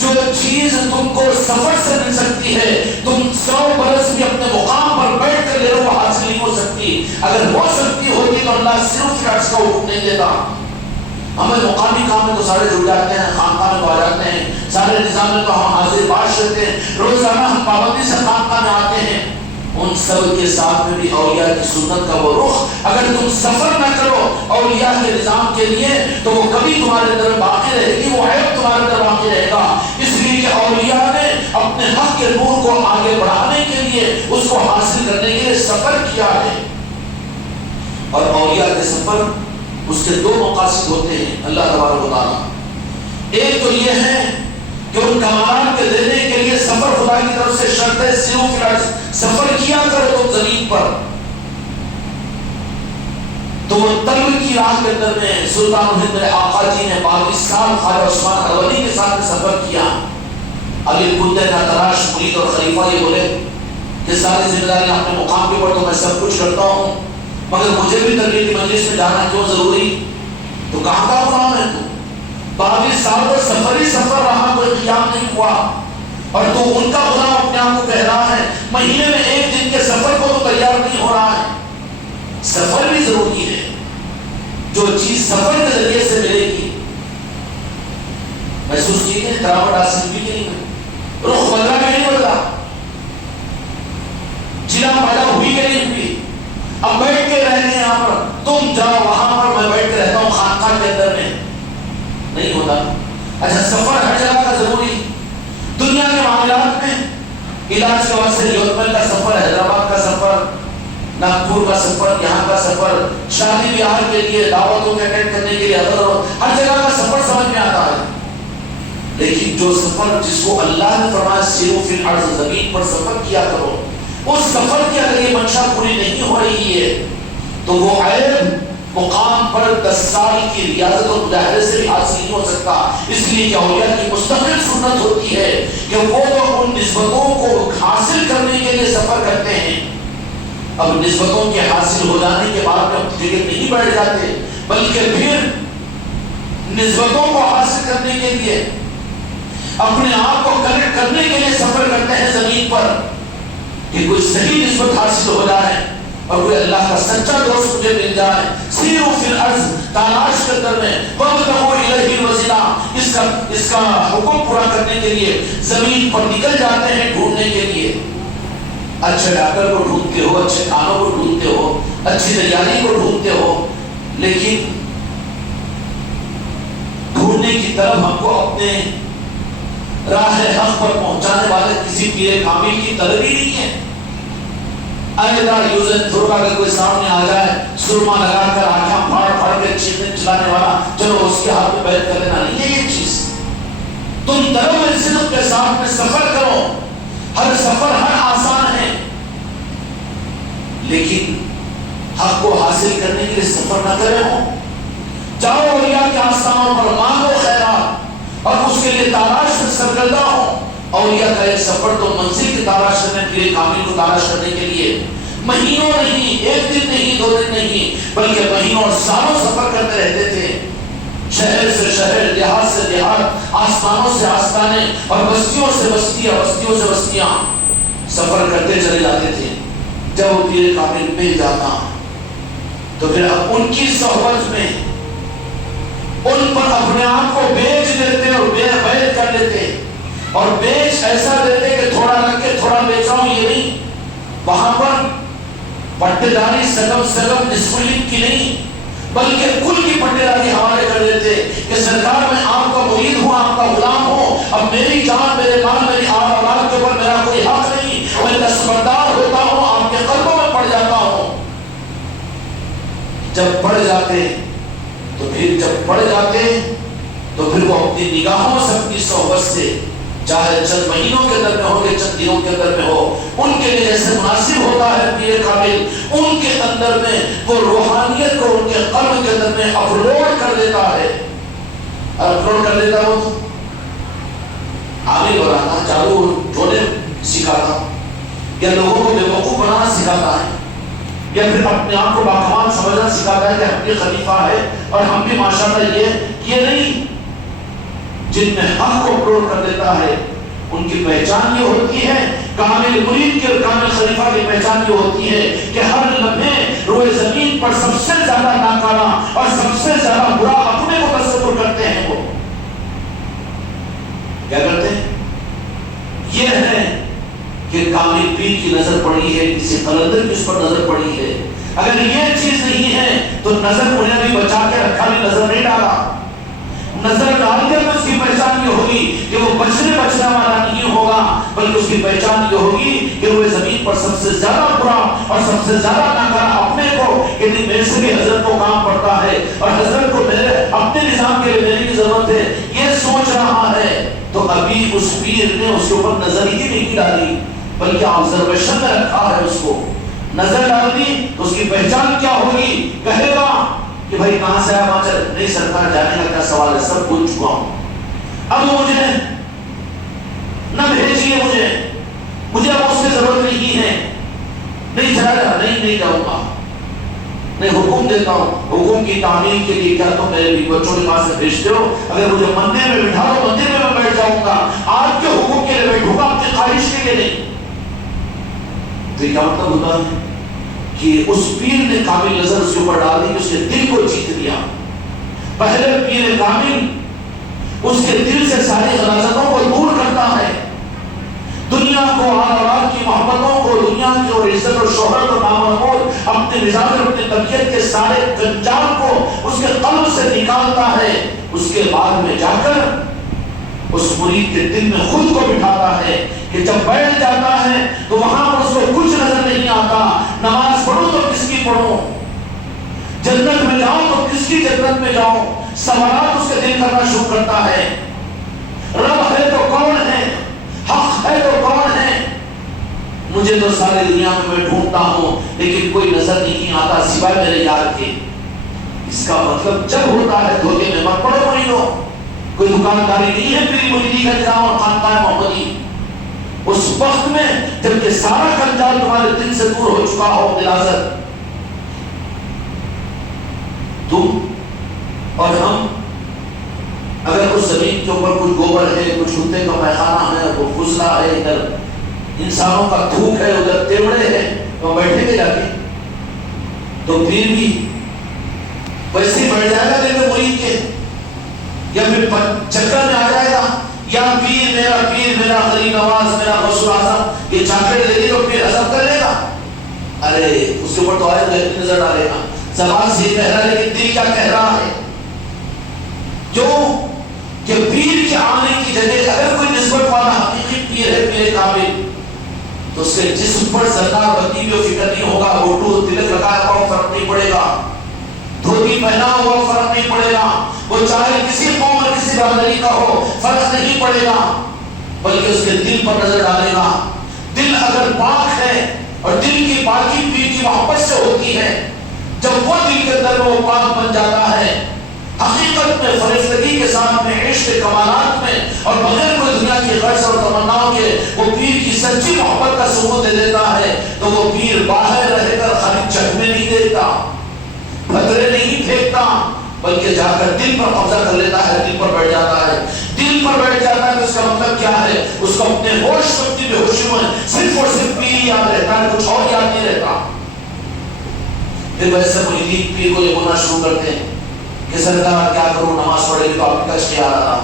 جو چیز تم کو سفر سے مل سکتی ہے، تم 100 برس بھی اپنے مقام پر بیٹھ کر لے لو، وہ حاصل نہیں ہو سکتی۔ اگر ہو سکتی ہوتی تو اللہ زیرو فی الارض کا حکم نہیں دیتا۔ ہمیں مقامی کام میں تو سارے جڑ جاتے ہیں، خانقاہ میں تو آ جاتے ہیں، سارے نظام میں تو ہم حاضر باش رہتے ہیں، روزانہ ہم پابندی سے خانقاہ میں آتے ہیں۔ ان سب کے ساتھ میں بھی اولیاء کی سنت کا وہ رخ، اگر تم سفر نہ کرو اولیاء کے نظام کے لیے تو وہ کبھی تمہارے اندر باقی رہے گی، وہ عیب تمہارے اندر باقی رہے گا۔ اس لیے کہ اولیاء نے اپنے حق کے نور کو آگے بڑھانے کے لیے، اس کو حاصل کرنے کے لیے سفر کیا ہے۔ اور اولیاء کے سفر اس کے دو مقاصد ہوتے ہیں اللہ تبارک و تعالیٰ۔ ایک تو یہ ہے کہ ان کمالات کے دینے کے لیے سفر خدا کی طرف سے شرط ہے، سیرو فی الارض، سفر کیا کرو تم زمین پر۔ تو وہ طلب کی راہ کے اندر میں سلطان الہند میرے آقا جی نے 22 سال خواجہ عثمان حلوانی کے ساتھ سفر کیا۔ علی البدہ کا تراش مرید اور خلیفہ یہ بولے کہ ساری ذمہ داری اپنے مقام کے اوپر تو میں سب کچھ کرتا ہوں، مگر مجھے بھی تربیتی مجلس میں جانا کیوں ضروری؟ تو کہاں کا غلام ہے تو 22 سال کا سفر ہی سفر رہا، کوئی قیام نہیں ہوا، اور تو ان کا غلام اپنے آپ کو کہہ رہا ہے مہینے میں 1 دن کے سفر کو تو تیار نہیں ہو رہا ہے۔ سفر بھی ضروری ہے۔ جو چیز سفر کے ذریعے سے ملے گی، محسوس کیجیے کراوٹ حاصل بھی نہیں ہے، رخ بدلا بھی نہیں بدلا، جلا پیدا ہوئی کہ نہیں ہوئی۔ اب بیٹھ کے رہنے یہاں پر، تم جاؤ وہاں پر، میں بیٹھ کے رہتا ہوں خانقاہ کے اندر میں، نہیں ہوتا۔ اچھا سفر ہر جگہ کا ضروری، دنیا کے معاملات میں علاج کے واسطے یوتمل کا سفر، حیدرآباد کا سفر، ناگپور کا سفر، یہاں کا سفر، شادی بیاہ کے لیے، دعوتوں کے اٹینڈ کرنے کے لیے، ہر جگہ کا سفر سمجھ میں آتا ہے۔ لیکن جو سفر جس کو اللہ نے فرمایا سیرو فی الارض، زمین پر سفر کیا کرو، اس سفر کی اگر یہ منشا پوری نہیں ہو رہی ہے تو وہ عیب مقام پر 10 سال کی ریاضت اور مجاہدے سے بھی حاصل نہیں ہو سکتا۔ اس لیے کہ اولیاء کی مستقل سنت ہوتی ہے کہ وہ تو ان نسبتوں کو حاصل کرنے کے لیے سفر کرتے ہیں۔ اب نسبتوں کے حاصل ہو جانے کے بعد میں جگہ نہیں بیٹھ جاتے، بلکہ پھر نسبتوں کو حاصل کرنے کے لیے، اپنے آپ کو کنیکٹ کرنے کے لیے سفر کرتے ہیں زمین پر، کہ کوئی صحیح نسبت حاصل ہو جائے اور کوئی اللہ کا سچا دوست مجھے مل جائے۔ سیرو فی الارض، تلاش کے اندر میں، وابتغوا الیہ الوسیلہ، اس کا حکم پورا کرنے کے لیے زمین پر نکل جاتے ہیں ڈھونڈنے کے لیے۔ اچھے ڈاکٹر کو ڈھونڈتے ہو، اچھے کھانوں کو ڈھونڈتے ہو، اچھی تیاری کو ڈھونڈتے ہو، لیکن ڈھونڈنے کی طرف ہم کو اپنے راہ حق پر پہنچانے والے کسی پیر کامل کی طلب ہی نہیں ہے۔ ایدہ یوزن تھرکا اگر کوئی سامنے آ جائے، سرما لگا کر آنکھاں پھاڑ پھاڑ کے چیخنے چلانے والا، چلو اس کے ہاتھ میں بیعت کر لینا، نہیں ہے یہ چیز۔ تم طلب صدق کے ساتھ میں سفر کرو، ہر سفر ہر آسان ہے، لیکن حق کو حاصل کرنے کے لیے سفر نہ کرے ہو۔ جاؤ اولیاء کے آستانوں پر، مانگو خیرات اور اس کے لیے تلاش میں سرگردہ ہو۔ اولیاء کا ایک سفر تو منزل کی تلاش کرنے کے لیے، کامل کو تلاش کرنے کے لیے مہینوں نہیں، 1 دن نہیں، 2 دن نہیں، بلکہ مہینوں اور سالوں سفر کرتے رہتے تھے۔ شہر سے شہر، دیہات سے دیہات، آستانوں سے آستانے اور بستیوں سے بستیاں، بستیوں سے بستیاں سفر کرتے چلے جاتے تھے۔ جب وہ پیر کامل مل جاتا تو پھر اب ان کی صحبت میں ان پر اپنے آپ کو بیچ دیتے اور بیعت کر لیتے اور بیچ ایسا دیتے کہ تھوڑا رکھ کے تھوڑا بیچ رہا ہوں یہ نہیں، وہاں پر پٹے داری سگم نصف کی نہیں بلکہ کل کی پٹے داری حوالے کر دیتے کہ سرکار میں آپ کا مرید ہوں، آپ کا غلام ہوں، اب میری جان میرے مال میری آل اولاد کے اوپر میرا کوئی حق نہیں، میں دستبردار ہوتا ہوں، آپ کے قلبوں میں پڑ جاتا ہوں۔ جب پڑ جاتے تو پھر وہ اپنی نگاہوں سے اپنی صحبت سے چاہے چند مہینوں کے اندر میں ہو یا چند دنوں کے اندر میں ہو، ان کے لیے جیسے مناسب ہوتا ہے پیر کامل، ان کے اندر میں وہ روحانیت کو ان کے قلب کے اندر میں اپلوڈ کر دیتا ہے۔ وہ عامل بنانا جادو ٹونے سکھاتا یا لوگوں کو بیوقوف بنانا سکھاتا ہے یا پھر اپنے آپ کو باکمال سمجھنا سکھاتا ہے کہ ہم بھی خلیفہ ہے اور ہم بھی ماشاءاللہ یہ نہیں۔ جن میں حق کو اپلوڈ کر دیتا ہے ان کی پہچان یہ ہوتی ہے، کامل مرید کے اور کامل خلیفہ کی پہچان یہ ہوتی ہے کہ ہر لمحے روئے زمین پر سب سے زیادہ ناکارہ اور سب سے زیادہ برا اپنے کو تصور کرتے ہیں۔ وہ کیا کرتے ہیں؟ یہ ہے کہ کامل پیر کی نظر پڑی ہے، کسی قلندر کی اس پر نظر پڑی ہے۔ اگر یہ چیز نہیں ہے تو نظر انہیں بھی بچا کے رکھا، بھی نظر نہیں ڈالا، نظر ڈال کر اس کی پہچان یہ ہوگی کہ وہ بچنے والا نہیں ہوگا، بلکہ اس کی پہچان یہ ہوگی کہ وہ زمین پر سب سے زیادہ برا اور سب سے زیادہ ناکارہ اپنے کو کہ میرے سے بھی حضرت کو کام پڑتا ہے اور حضرت کو میرے اپنے نظام کے لیے میری بھی ضرورت ہے، یہ سوچ رہا ہے، تو ابھی اس پیر نے اس کے اوپر نظر ہی نہیں ڈالی بلکہ آبزرویشن میں رکھا ہے۔ اس کو نظر ڈال دی تو اس کی پہچان کیا ہوگی؟ کہے گا کہ بھائی کہاں سے آیا؟ وہاں چل نہیں، سرکار جانے کا کیا سوال ہے، سب بھول چکا ہوں، اب مجھے نہ بھیجیے، مجھے اب اس کی ضرورت نہیں ہے، نہیں چلا جا، نہیں جاؤں گا، نہیں حکم دیتا ہوں، حکم کی تعمیل کے لیے کیا تم میرے بچوں کے پاس سے بھیجتے ہو؟ اگر مجھے مندر میں بٹھا دو، مندر میں میں بیٹھ جاؤں گا، آپ کے حکم کے لیے بیٹھوں گا، آپ کی خواہش کے لیے نہیں۔ تو کیا مطلب ہوتا ہے کہ اس پیر نے کامل نظر اس کے اوپر ڈال دی، اس کے دل کو جیت لیا۔ پہلے پیر کامل اس کے دل سے ساری غلاظتوں کو دور کرتا ہے، دنیا کو، آل اولاد کی محبتوں کو، دنیا کی اور عزت اور شہرت اور نام و نمود، اپنے مزاج اور اپنی طبیعت کے سارے جنجال کو اس کے قلب سے نکالتا ہے۔ اس کے بعد میں جا کر اس مرید کے دل میں خود کو بٹھاتا ہے کہ جب بیٹھ جاتا ہے تو وہاں پر اس کو کچھ نظر نہیں آتا، نماز پڑھوں تو کس کی پڑھوں، جنت میں جاؤں تو کس کی جنت میں جاؤں، سوالات اس کے دل کرنا شروع کرتا ہے۔ رب ہے تو کون ہے، حق ہے تو کون ہے، مجھے تو ساری دنیا میں ڈھونڈتا ہوں لیکن کوئی نظر نہیں آتا سوائے میرے یار کے۔ اس کا مطلب جب ہوتا ہے دھوکے میں مت پڑو مریدو، کوئی دکانداری نہیں ہے پیری مریدی کا نظام اور خانقاہ محمدی۔ اس وقت میں جب کہ سارا کنجال تمہارے دل سے دور ہو چکا ہو، دلازت، تم اور ہم اگر اس زمین کے اوپر کچھ گوبر ہے، کچھ کتے کا پیخانہ ہے، وہ فضلہ ہے، ادھر انسانوں کا تھوک ہے، ادھر تیوڑے ہیں، تو بیٹھے گے جا کے تو پھر بھی ویسے ہی بیٹھ جائے گا دل میں مرید کے، یا پھر چکر میں آ جائے گا، یا پیر میرا غریب نواز میرا غوث اعظم، یہ چاکلیٹ دے دی تو پھر ہضم کر لے گا؟ ارے اس کے اوپر تو آئے گا، نظر ڈالے گا، زبان سے کہہ رہا ہے لیکن دل کیا کہہ رہا ہے؟ کیوں کہ پیر کے آنے کی جگہ اگر کوئی نسبت والا حقیقی پیر ہے، پیر کامل، تو اس کے جسم پر سرکار بندی بھی فکر نہیں ہوگا، گھٹو تلک لگایا ہوا فرق نہیں پڑے گا، دھوتی پہنا ہوا فرق نہیں پڑے گا، وہ چاہے کسی قوم اور کسی برادری کا ہو فرق نہیں پڑے گا، بلکہ اس کے دل پر نظر ڈالے گا۔ دل اگر پاک ہے اور دل کی پاکی پیر کی محبت سے ہوتی ہے، جب وہ دل کے اندر وہ پاک بن جاتا ہے، حقیقت میں فرشتگی کے ساتھ میں، عشق کمالات میں، اور بغیر کوئی دنیا کی غرض اور تمناؤں کے وہ پیر کی سچی محبت کا ثبوت دے دیتا ہے، تو وہ پیر باہر رہ کر خالی چکمے نہیں دیتا، خطرے نہیں پھینکتا، بلکہ جا کر دل پر قبضہ کر لیتا ہے، دل پر بیٹھ جاتا ہے۔ دل پر بیٹھ جاتا ہے، اس کا مطلب کیا ہے؟ اس کو اپنے ہوش سکتی بے ہوشی میں صرف اور صرف پیر یاد رہتا ہے، کچھ اور یاد نہیں رہتا۔ پھر ویسے مریدین پیر کو یہ بولنا شروع کرتے ہیں کہ سرکار کیا کروں، نماز پڑھے گی تو آپ کا کیا آ رہا،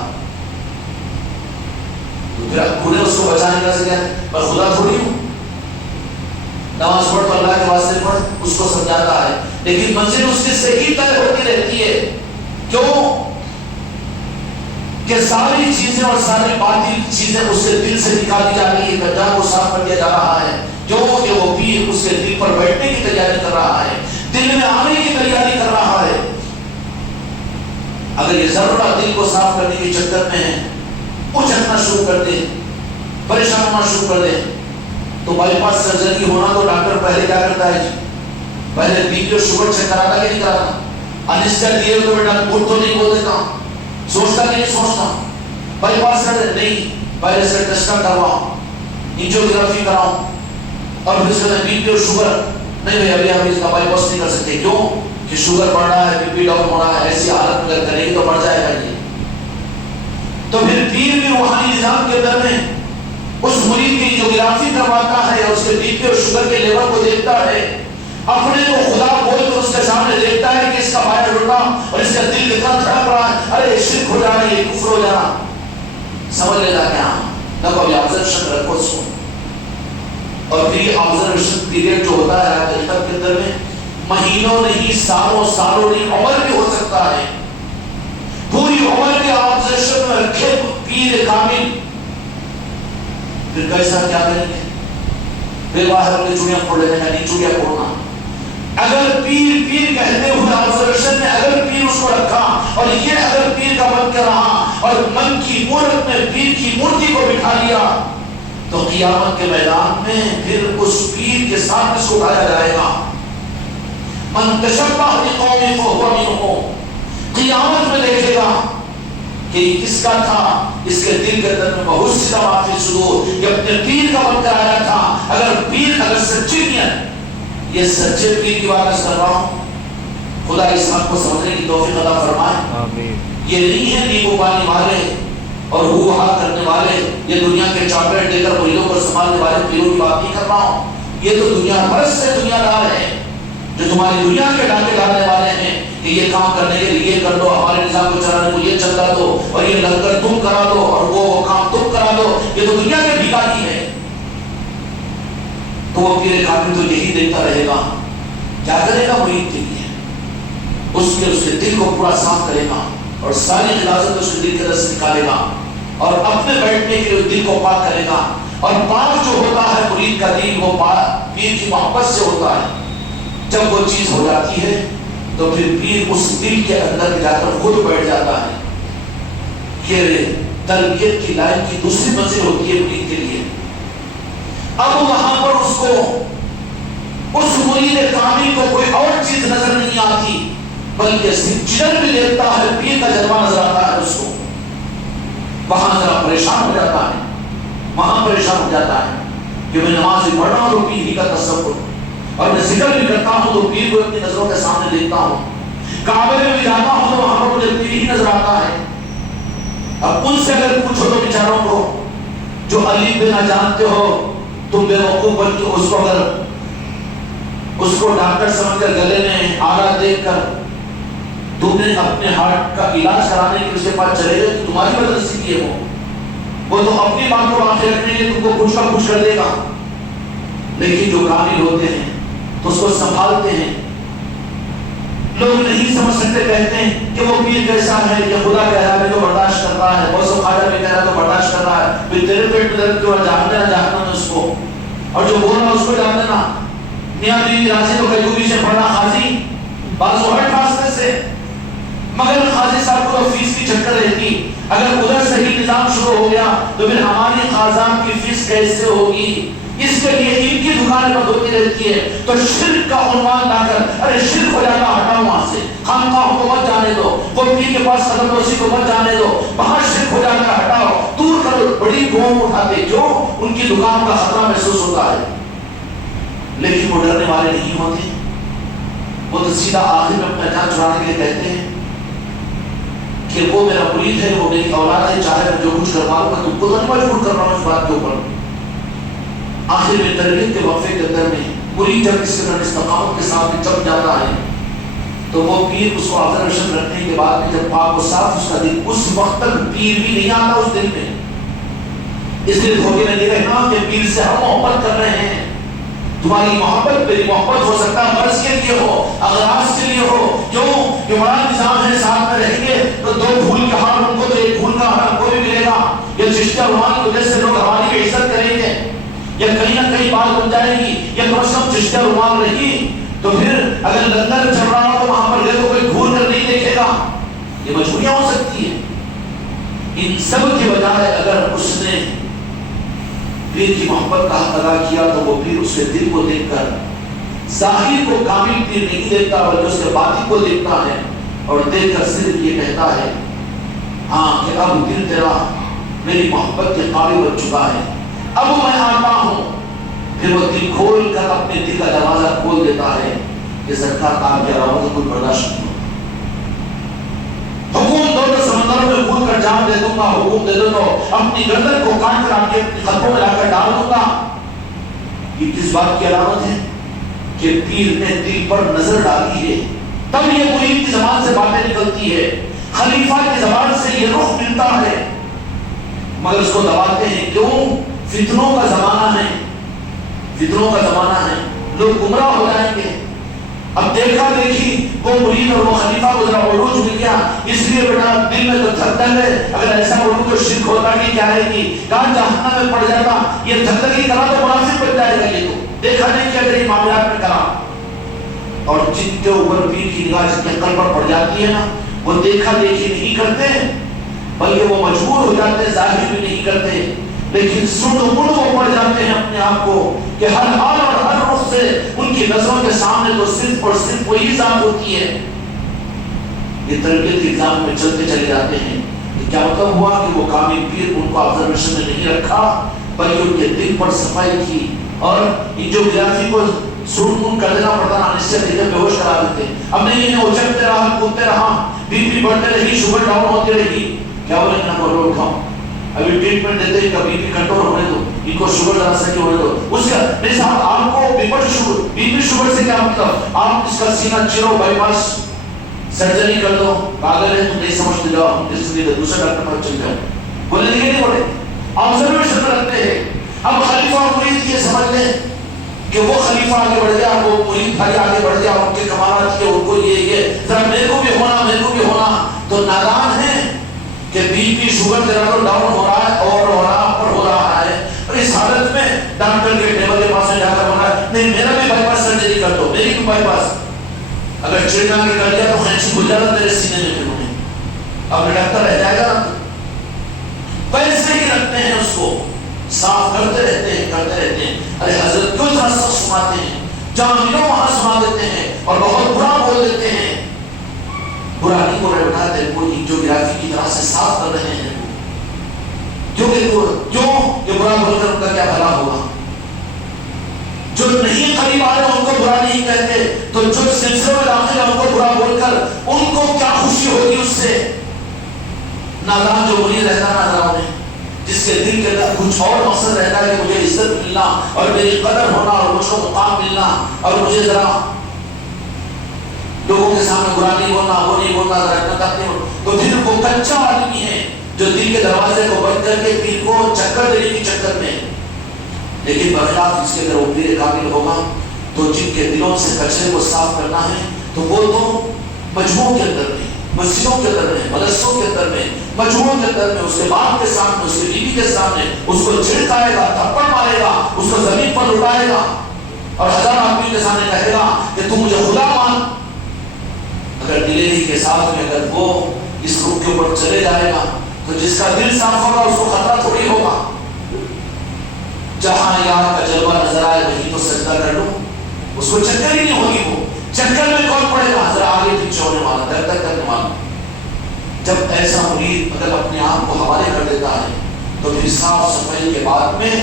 پھر انہیں اس کو بچانے کا سے کہتے ہیں میں خدا تھوڑی ہوں، نماز پڑھ تو اللہ کے واسطے پڑھ، اس کو سمجھاتا ہے، لیکن منزل اس کی صحیح طے ہوتی رہتی ہے۔ کیوں کہ ساری چیزیں اور ساری باطل چیزیں اس کے دل سے نکالی جا رہی ہے، گڈھا کو صاف کر دیا جا رہا ہے، جو کہ وہ پیر اس کے دل پر بیٹھنے کی تیاری کر رہا ہے، دل میں آنے کی تیاری کر رہا ہے۔ اگر یہ ضرورہ دل کو صاف کرنے کے چکر میں ہے، اچھنا شروع کر دے، پریشان ہونا شروع کر دے، تو بائی پاس سرجری ہونا تو ڈاکٹر پہلے کیا کرتا ہے جی؟ پہلے بی پی اور شوگر چیک کراتا کہ نہیں کراتا؟ انسٹر دیے تو بیٹا گھٹ تو نہیں بول دیتا، سوچتا کہ نہیں سوچتا؟ بائی پاس کر نہیں، پہلے سے ٹیسٹ کرواؤ، انجیوگرافی کراؤ، اور پھر اس کے بعد بی پی اور شوگر نہیں بھائی ابھی ہم اس کا بائی پاس نہیں کر سکتے، کیوں کہ شوگر بڑھ رہا ہے، بی پی ڈاؤن ہو رہا ہے، ایسی حالت میں کرے گی تو بڑھ جائے گا یہ۔ تو پھر پیر بھی روحانی نظام کے اندر میں اس مرید کی انجیوگرافی کرواتا ہے، اس کے بی پی اور شوگر کے لیول کو دیکھتا ہے، اپنے کو خدا بول کر اس کے سامنے دیکھتا ہے کہ اس کا باہر ڈھونڈا اور اس کا دل کتنا دھڑک رہا ہے، ارے شرک ہو جانا، یہ کفر ہو جانا، سمجھ لیتا کیا نہ کوئی آبزرویشن رکھو اس کو۔ اور پھر آبزرویشن پیریڈ جو ہوتا ہے حقیقت کے اندر میں مہینوں نہیں، سالوں سالوں نہیں، عمر بھی ہو سکتا ہے، پوری عمر کے آبزرویشن میں رکھے پیر کامل، پھر کیسا کیا کریں گے؟ بے باہر اپنی چوڑیاں پھوڑ لینے کا نہیں، چوڑیاں پھوڑنا۔ اگر پیر پیر کہتے ہوئے آبزرویشن میں اگر پیر اس کو رکھا اور یہ اگر پیر کا من کر رہا اور من کی مورت میں پیر کی مورتی کو بٹھا لیا تو قیامت کے میدان میں پھر اس پیر کے ساتھ اس کو اٹھایا جائے گا۔ من تشبہ بقوم فہو منہم، قیامت میں دیکھے گا کہ یہ کس کا تھا، اس کے دل کے اندر میں بہت سی معافی صدور، یہ اپنے پیر کا من کرایا تھا۔ اگر پیر اگر سچی نیت، یہ سچے پیر کی بات کر رہا ہوں، خدا اس حق کو سمجھنے کی توفیق عطا فرمائے۔ آمین۔ یہ نہیں ہے نیبو پانی والے اور ہو ہا کرنے والے، یہ دنیا کے چاکلیٹ دے کر مریدوں کو سنبھالنے والے پیروں کی بات نہیں کر رہا ہوں، یہ تو دنیا پرست سے دنیا دار ہیں جو تمہاری دنیا کے ڈاکے ڈالنے والے ہیں کہ یہ کام کرنے کے لیے یہ کر دو، ہمارے نظام کو چلانے کو یہ چلا دو، اور یہ لنگر تم کرا دو، اور وہ کام تم کرا دو، یہ تو دنیا کے بھکاری ہے۔ تو وہ پیر کامل تو یہی دیکھتا رہے گا، کیا کرے گا مرید کے لیے، اس کے دل کو پورا صاف کرے گا اور ساری غلاظت اس کے دل کے اندر سے نکالے گا اور اپنے بیٹھنے کے لیے دل کو پاک کرے گا۔ اور پاک جو ہوتا ہے مرید کا دل، وہ پیر کی محبت سے ہوتا ہے۔ جب وہ چیز ہو جاتی ہے تو پھر پیر اس دل کے اندر جا کر خود بیٹھ جاتا ہے۔ یہ تربیت کی لائن کی دوسری منزل ہوتی ہے مرید کے لیے۔ اب وہاں پر اس کو اس مرید کامل کو کوئی اور چیز نظر نہیں آتی، بلکہ جدھر بھی دیکھتا ہے پیر کا جلوہ نظر آتا ہے اس کو، وہاں ذرا پریشان ہو جاتا ہے، وہاں پریشان ہو جاتا ہے کہ میں نماز بھی پڑھ رہا ہوں تو پیر ہی کا تصور، اور میں ذکر بھی کرتا ہوں تو پیر کو اپنی نظروں کے سامنے دیکھتا ہوں، کعبے میں بھی جاتا ہوں تو وہاں پر مجھے پیر ہی نظر آتا ہے۔ اب ان سے اگر پوچھو تو بیچاروں کو جو علی پہ نہ جانتے ہو، تم بے وقوف بن کے اس کو اگر اس کو ڈاکٹر سمجھ کر گلے میں آلہ دیکھ کر تم نے اپنے ہارٹ کا علاج کرانے کے اس کے پاس چلے گئے تو تمہاری بدنصیبی ہے وہ تو اپنی بات کو آخر رکھنے کے لیے تم کو کچھ کا کچھ کر دے گا، لیکن جو کامل ہوتے ہیں تو اس کو سنبھالتے ہیں۔ لوگ نہیں سمجھ سکتے، کہتے ہیں کہ وہ پیر کیسا ہے، یہ خدا کہہ رہا ہے جو برداشت کر رہا ہے، بہت سو خواجہ بھی کہہ رہا ہے تو برداشت کر رہا ہے، پھر تیرے پیٹ میں درد کیوں جان دینا جاننا اس کو، اور جو بول رہا اس کو جان دینا۔ میاں بیوی راضی تو قیوبی سے پڑھنا قاضی بعض ہٹ راستے سے، مگر قاضی صاحب کو فیس کی چکر رہتی، اگر ادھر صحیح نظام شروع ہو گیا تو پھر ہماری خاصان کی فیس کیسے ہوگی؟ اس کے لیے ان کی دکانیں بند ہوتی رہتی ہے۔ تو شرک کا عنوان لا کر ارے شرک ہو جاتا، ہٹاؤ وہاں سے، خانقاہوں کو مت جانے دو، وہ پیر کے پاس قدم روسی کو مت جانے دو، وہاں شرک ہو جاتا، ہٹاؤ، دور کرو۔ بڑی قوم اٹھاتے جو ان کی دکان کا خطرہ محسوس ہوتا ہے، لیکن وہ ڈرنے والے نہیں ہوتے، وہ تو سیدھا آخر میں اپنا جان چھڑانے کے لیے کہتے ہیں کہ وہ میرا مرید ہے، وہ میری اولاد ہے، چاہے میں جو کچھ کرواؤں گا تم کو تو نہیں مجبور کر رہا ہوں اس بات کے اوپر۔ آخر میں تربیت کے وقفے کے اندر میں مرید جب اس کے اندر استقامت کے ساتھ چپ جاتا ہے تو وہ پیر اس کو آبزرویشن رکھنے کے بعد میں جب پاک و صاف اس کا دل، اس وقت تک پیر بھی نہیں آتا اس دل میں، اس لیے دھوکے میں نہیں رہنا کہ پیر سے ہم محبت کر رہے ہیں. تمہاری محبت میری محبت ہو سکتا ہے مرض کے لیے ہو، اغراض کے لیے ہو. کیوں کہ بڑا نظام ہے، ساتھ میں رہیں گے تو 2 پھول کا ہار ان کو تو 1 پھول کا ہار ہم کو بھی ملے گا. یہ چشتیہ روحان کی وجہ سے لوگ ہماری بھی عزت کریں گے، یا کہیں نہ کہیں بات بن جائے گی. یا کم از کم چشتیہ روحان رہی تو پھر اگر لندن چل رہا ہو تو وہاں پر گئے تو کوئی گھور کر نہیں دیکھے گا. یہ مجبوریاں ہو سکتی ہیں. ان سب کے بجائے اگر اس نے پیر کی محبت کا حق ادا کیا تو وہ پیر اس کے دل کو دیکھ کر ظاہر کو کامل پیر نہیں دیکھتا بلکہ اس کے باطن کو دیکھتا ہے، اور دیکھ کر صرف یہ کہتا ہے ہاں کہ اب دل تیرا میری محبت کے قابل بن چکا ہے، اب میں آتا ہوں. پھر وہ دل کھول کر اپنے دل کا دروازہ کھول دیتا ہے کہ سرکار آپ کے علاوہ تو کوئی برداشت نہیں ہوتا. حکم دو تو سمندروں میں کود کر جان دے دوں گا، حکم دے دو تو اپنی گردن کو کاٹ کر آپ کے خطوں میں لا کر ڈال دوں گا. یہ کس بات کی علامت ہے کہ پیر نے دل پر نظر ڈالی ہے، تب یہ مرید کی زبان سے باتیں نکلتی ہے، خلیفہ کی زبان سے یہ رخ ملتا ہے. مگر اس کو دباتے ہیں. کیوں؟ فتنوں کا زمانہ ہے، فتنوں کا زمانہ ہے، لوگ گمراہ ہو جائیں گے. اب دیکھا دیکھی وہ مرید اور وہ خلیفہ کو ذرا عروج مل گیا، اس لیے بیٹا دل میں تو دھک ہے، اگر ایسا بولوں تو شرک ہوتا کہ کیا ہے کہ کہاں جہنم میں پڑ جاتا. یہ دھک کرا تو منافق بن جائے گا. یہ تو دیکھا نہیں کیا میری معاملات میں کرا. اور جن کے اوپر پیر کی نگاہ جن کے قلب پر پڑ جاتی ہے نا، وہ دیکھا دیکھی نہیں کرتے بلکہ وہ مجبور ہو جاتے ہیں، ظاہر بھی نہیں کرتے لیکن سن مڑ وہ پڑ جاتے ہیں اپنے آپ کو کہ ہر حال اور ہر رخ سے ان کی نظروں کے سامنے تو صرف اور صرف وہی ذات ہوتی ہے. یہ تربیت کے نظام میں چلتے چلے جاتے ہیں. یہ کیا مطلب ہوا کہ وہ کامل پیر ان کو آبزرویشن میں نہیں رکھا بلکہ ان کے دل پر صفائی کی، اور ان جو گرافی کو سن کر دینا پڑتا نا، اس سے دیکھ بے ہوش کرا دیتے. اب نہیں وہ چلتے رہا، کودتے رہا، بی پی بڑھتے رہی، شوگر ڈاؤن ہوتی رہی. کیا بولے نا بولو اٹھاؤ، ابھی ٹریٹمنٹ دیتے ہیں کہ بی پی کنٹرول ہونے دو، ان کو شوگر ذرا سا ہونے دو. اس کا نہیں صاحب آپ کو بی پی شوگر سے کیا مطلب؟ آپ اس کا سینہ چیرو، بائی پاس سرجری کر دو. پاگل ہے تم نہیں سمجھتے، جاؤ اس لیے دوسرے ڈاکٹر پر چل جاؤ. بولنے کے نہیں بولے، آبزرویشن رکھتے ہیں. اب خلیفہ اور مرید یہ سمجھ لیں کہ وہ خلیفہ آگے بڑھ گیا، وہ مرید بھائی آگے بڑھ گیا، ان کے کمالات کیے، ان کو یہ ذرا میرے کو بھی ہونا، میرے کو بھی ہونا. تو نادان ہے کہ بی پی شوگر ذرا تو ڈاؤن ہو رہا ہے اور ہو رہا پر ہو رہا ہے، اور اس حالت میں ڈاکٹر کے ٹیبل کے پاس میں جا کر بولا نہیں میرا بھی بائی پاس سرجری کر دو، میری بھی بائی پاس. اگر چڑنا کے کر دیا تو خینچی کھل جاتا تیرے سینے میں. پھر انہیں اب ڈاکٹر رہ جائے گا نا. ویسے ہی رکھتے ہیں، اس کو صاف کرتے رہتے ہیں، کرتے رہتے ہیں. ارے حضرت کیوں اتنا سخت سناتے ہیں؟ جہاں ملو وہاں سنا دیتے ہیں اور بہت برا بول دیتے ہیں. برا نہیں بول رہے، بتا دیں وہ جو گرافی کی طرح سے صاف کر رہے ہیں. کیوں برا بول کر ان کا کیا بھلا ہوگا؟ جو نہیں قریب آ رہے ان کو برا نہیں کہتے، تو جو سلسلے میں داخل ہے ان کو برا بول کر ان کو کیا خوشی ہوگی اس سے؟ نادان جو مرید رہتا نادان ہے، جس کے دل کے اندر کچھ اور مقصد رہتا ہے کہ مجھے عزت ملنا اور میری قدر ہونا اور مجھ کو مقام ملنا اور مجھے ذرا لوگوں کے سامنے برا نہیں بولنا، وہ نہیں بولنا، تو پھر وہ کچا آدمی ہے جو دل کے دروازے کو بند کر کے پیر کو چکر دینے کی چکر میں. لیکن برخلاف اس کے اگر وہ پیر کامل ہوگا تو جن کے دلوں سے کچرے کو صاف کرنا ہے تو وہ تو مجموعوں کے اندر میں، مسجدوں کے اندر میں، مدرسوں کے اندر میں، مجموعوں کے اندر میں، اس کے باپ کے سامنے، اس کے بیوی کے سامنے اس کو چھڑکائے گا، تھپڑ مارے گا، اس کو زمین پر لٹائے گا اور ہزار آدمی کے سامنے کہے گا کہ تم مجھے خدا مان. اگر دلیری کے ساتھ میں اگر وہ اس رخ کے اوپر چلے جائے گا تو جس کا دل صاف ہوگا اس کو خطرہ تھوڑی ہوگا. جہاں یار کا جلوہ نظر آئے وہیں تو سجدہ کر لو، اس کو چکر ہی نہیں ہوگی. وہ چکر میں کون پڑے گا؟ ذرا آگے پیچھے ہونے والا، در در کرنے والا. جب ایسا مرید اگر اپنے آپ کو حوالے کر دیتا ہے تو پھر صاف صفائی کے بعد میں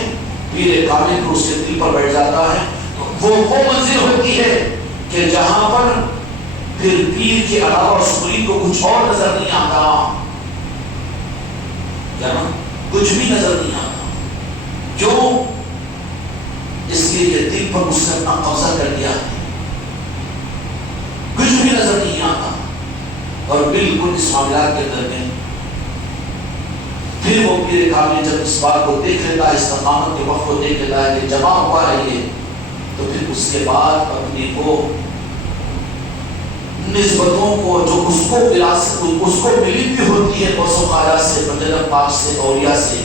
پیر کامل کو اس کے دل پر بیٹھ جاتا ہے. وہ منزل ہوتی ہے کہ جہاں پر پھر پیر کے علاوہ اس مرید کو کچھ اور نظر نہیں آتا، کچھ بھی نظر نہیں آتا. کیوں؟ اس لیے کہ دل پر اس نے اپنا قبضہ کر دیا ہے، کچھ بھی نظر نہیں آتا. اور بالکل اس معاملات کے اندر میں پھر وہ پیر کامل جب اس بات کو دیکھ لیتا ہے، استقامت کے وقت کو دیکھ لیتا ہے کہ جمع ہوا ہے یہ، تو پھر اس کے بعد اپنی وہ نسبتوں کو جو اس کو وراثت اس کو ملی بھی ہوتی ہے غوث و خواجہ سے، بندر پاک سے، اولیاء سے،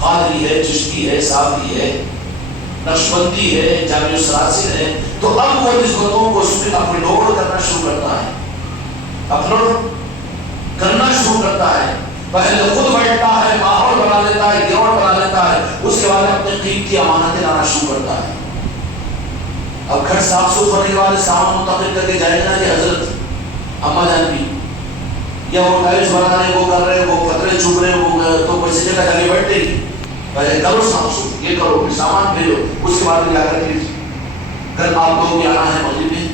قادری ہے، چشتی ہے، صافی ہے، نقشبندی ہے، جامع السلاسل ہے، تو اب وہ نسبتوں کو اس میں اپلوڈ کرنا شروع کرتا ہے، اپلوڈ کرنا شروع کرتا ہے۔ پہلے خود بیٹھتا ہے، ماحول بنا لیتا ہے، گراؤنڈ بنا لیتا ہے، اس کے بعد اپنے قیمتی امانتیں لانا شروع کرتا ہے۔ اب گھر صاف صوف ہونے کے بعد سامان منتقل کر کے جائے گا کہ حضرت اما جان بھی، یا وہ ٹائلس بنا رہے، وہ کر رہے، وہ پتھرے چھپ رہے، وہ تو کوئی سی جگہ جا کے بیٹھتے ہی پہلے کرو صاف صوف، یہ کرو، پھر سامان بھیجو، اس کے بعد کیا کرتے ہیں کل آپ لوگوں کی آنا ہے مغرب میں،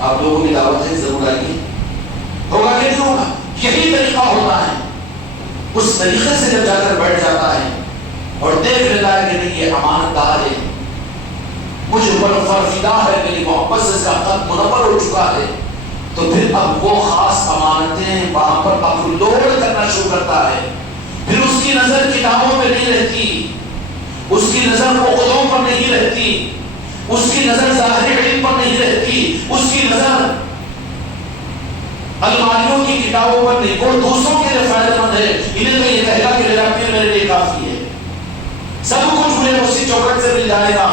آپ لوگوں کی دعوت ہے، ضرور آئیے۔ ہوگا کہ نہیں ہوگا؟ یہی طریقہ ہوتا ہے۔ اس طریقے سے جب جا کر بیٹھ جاتا ہے اور دیکھ لیتا ہے کہ نہیں یہ امانت دار ہے، مجھ پر فرفدہ ہے، میری محبت سے اس کا قلب منور ہو چکا ہے، تو پھر اب وہ خاص امانتیں وہاں پر اپلوڈ کرنا شروع کرتا ہے۔ پھر اس کی نظر کتابوں پہ نہیں رہتی، اس کی نظر عقدوں پر نہیں رہتی، اس کی نظر ظاہری علم پر نہیں رہتی، اس کی نظر الماریوں کی کتابوں پر نہیں، وہ دوسروں کے لیے فائدہ مند ہے۔ انہیں تو یہ کہے گا کہ میرا پیر میرے لیے کافی ہے، سب کچھ مجھے اسی چوکٹ سے مل جائے گا،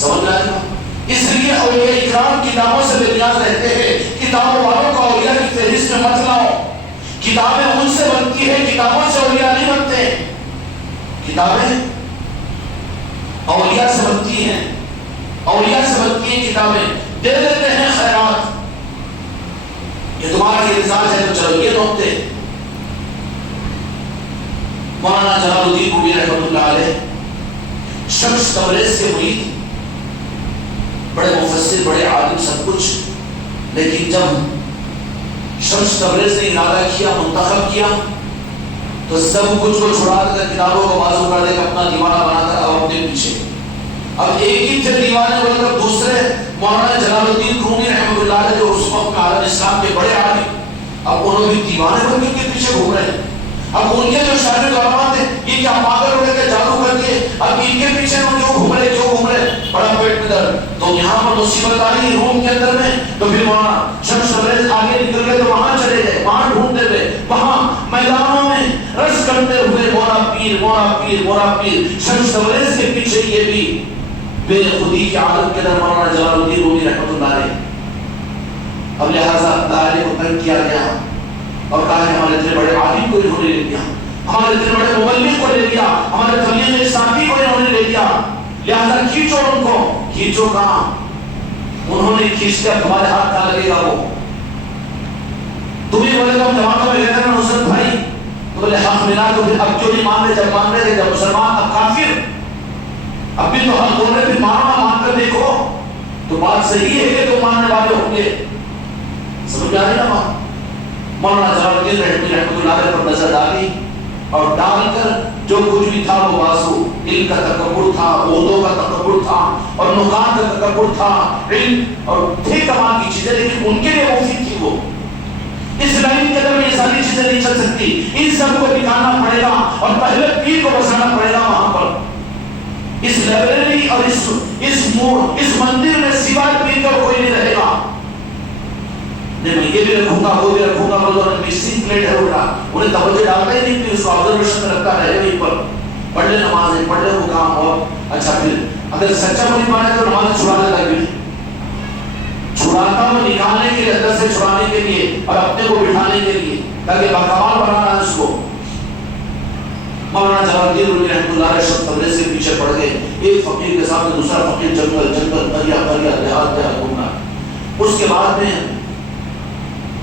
سمجھ آئے گا۔ اس لیے اولیاء اکرام کتابوں سے بے نیاز رہتے ہیں۔ کتابوں والوں کا اولیاء کی فہرست میں مت لاؤ، کتابیں ان سے بنتی ہے، کتابوں سے اولیاء نہیں بنتے۔ کتابیں اولیاء سے بنتی ہیں، اولیاء سے بنتی ہیں کتابیں، دے دیتے ہیں خیرات، یہ تمہارا یہ مزاج ہے تو چلو یہ نوکتے۔ مولانا جلال الدین رومی رحمۃ اللہ علیہ شمس تبریز کے مرید، بڑے مفسر، بڑے عالم، سب کچھ، لیکن جب شمس تبریز نے ارادہ کیا، منتخب کیا، تو سب کچھ کو چھڑا کر کتابوں کو بازو کر دے کر اپنا دیوانہ بنا کر اب اپنے پیچھے، اب ایک ہی تھے دیوانے بول کر دوسرے مولانا جلال الدین رومی رحمۃ اللہ علیہ جو اس وقت میں عالم اسلام کے بڑے عالم، اب انہوں بھی دیوانے بن کے ان کے پیچھے گھوم رہے ہیں۔ اب ان کے جو شاگرد علماء تھے یہ کیا پاگل ہو گئے، جادو کر کے اب ان کے پیچھے وہ کیوں گھوم رہے، بڑا پیٹ میں درد۔ تو یہاں پر مصیبت آئی روم کے اندر میں، تو پھر وہاں شمس تبریز آگے نکل گئے، تو وہاں چلے گئے، وہاں ڈھونڈتے ہوئے، وہاں میدانوں میں رش کرتے ہوئے مولا پیر مولا پیر مولا پیر، شمس تبریز کے پیچھے یہ بھی بے خودی کی عادت کے اندر مولانا جلال الدین رومی رحمۃ اللہ علیہ۔ اب لہٰذا دائرے کو تنگ کیا گیا اور کہا کہ ہمارے اتنے بڑے عالم کو انہوں نے لے لیا، ہمارے اتنے بڑے مبلغ کو لے لیا، ہمارے تبلیغ اسلامی کو انہوں نے لے لیا، لہٰذا کھینچو ان کو۔ کھینچو کہاں؟ انہوں نے کھینچ کے تمہارے ہاتھ کہاں لگے گا وہ؟ تم ہی بولے تو ہم جوانوں میں کہتے ہیں نصرت بھائی، تو بولے حق ملا، تو پھر اب کیوں نہیں مان رہے؟ جب مان رہے تھے، جب مسلمان اب کافر، اب بھی تو حق بول رہے، پھر مانو نہ، مان کر دیکھو تو بات صحیح ہے کہ تم ماننے والے ہوں گے۔ سمجھ آ رہی نا بات؟ مولانا جلال الدین رحمۃ اللہ علیہ پر نظر ڈالی اور ڈال کر جو کچھ بھی تھا وہ بازو، علم کا تکبر تھا، عہدوں کا تکبر تھا، اور نقان کا تکبر تھا، علم اور تھے کمال کی چیزیں، لیکن ان کے لیے مفید تھی وہ۔ اس لائن کے اندر یہ ساری چیزیں نہیں چل سکتی، ان سب کو نکالنا پڑے گا اور پہلے پیر کو بسانا پڑے گا وہاں پر۔ اس لائبریری اور اس مندر میں سوائے پیر کا کوئی نہیں رہے گا۔ نہیں میں یہ بھی رکھوں گا، وہ بھی رکھوں گا، بولے مسنگ پلیٹ ہے اٹھا، انہیں توجہ ڈالتا ہی نہیں، پھر اس کو آبزرویشن میں رکھتا ہے وہیں پر، پڑھ لے نماز ہے، پڑھ لے وہ کام، اور اچھا پھر اگر سچا منی مانے تو نماز چھڑا لیتا ہے، چھڑاتا ہوں نکالنے کے لیے، اندر سے چھڑانے کے لیے اور اپنے کو بٹھانے کے لیے، تاکہ باکمال بنانا ہے اس کو۔ مولانا جلال الدین رومی رحمۃ اللہ علیہ شمس تبریز سے پیچھے پڑ گئے، ایک فقیر کے ساتھ دوسرا فقیر، جنگل جنگل، دریا دریا، دیہات دیہات گھومنا۔ اس کے بعد میں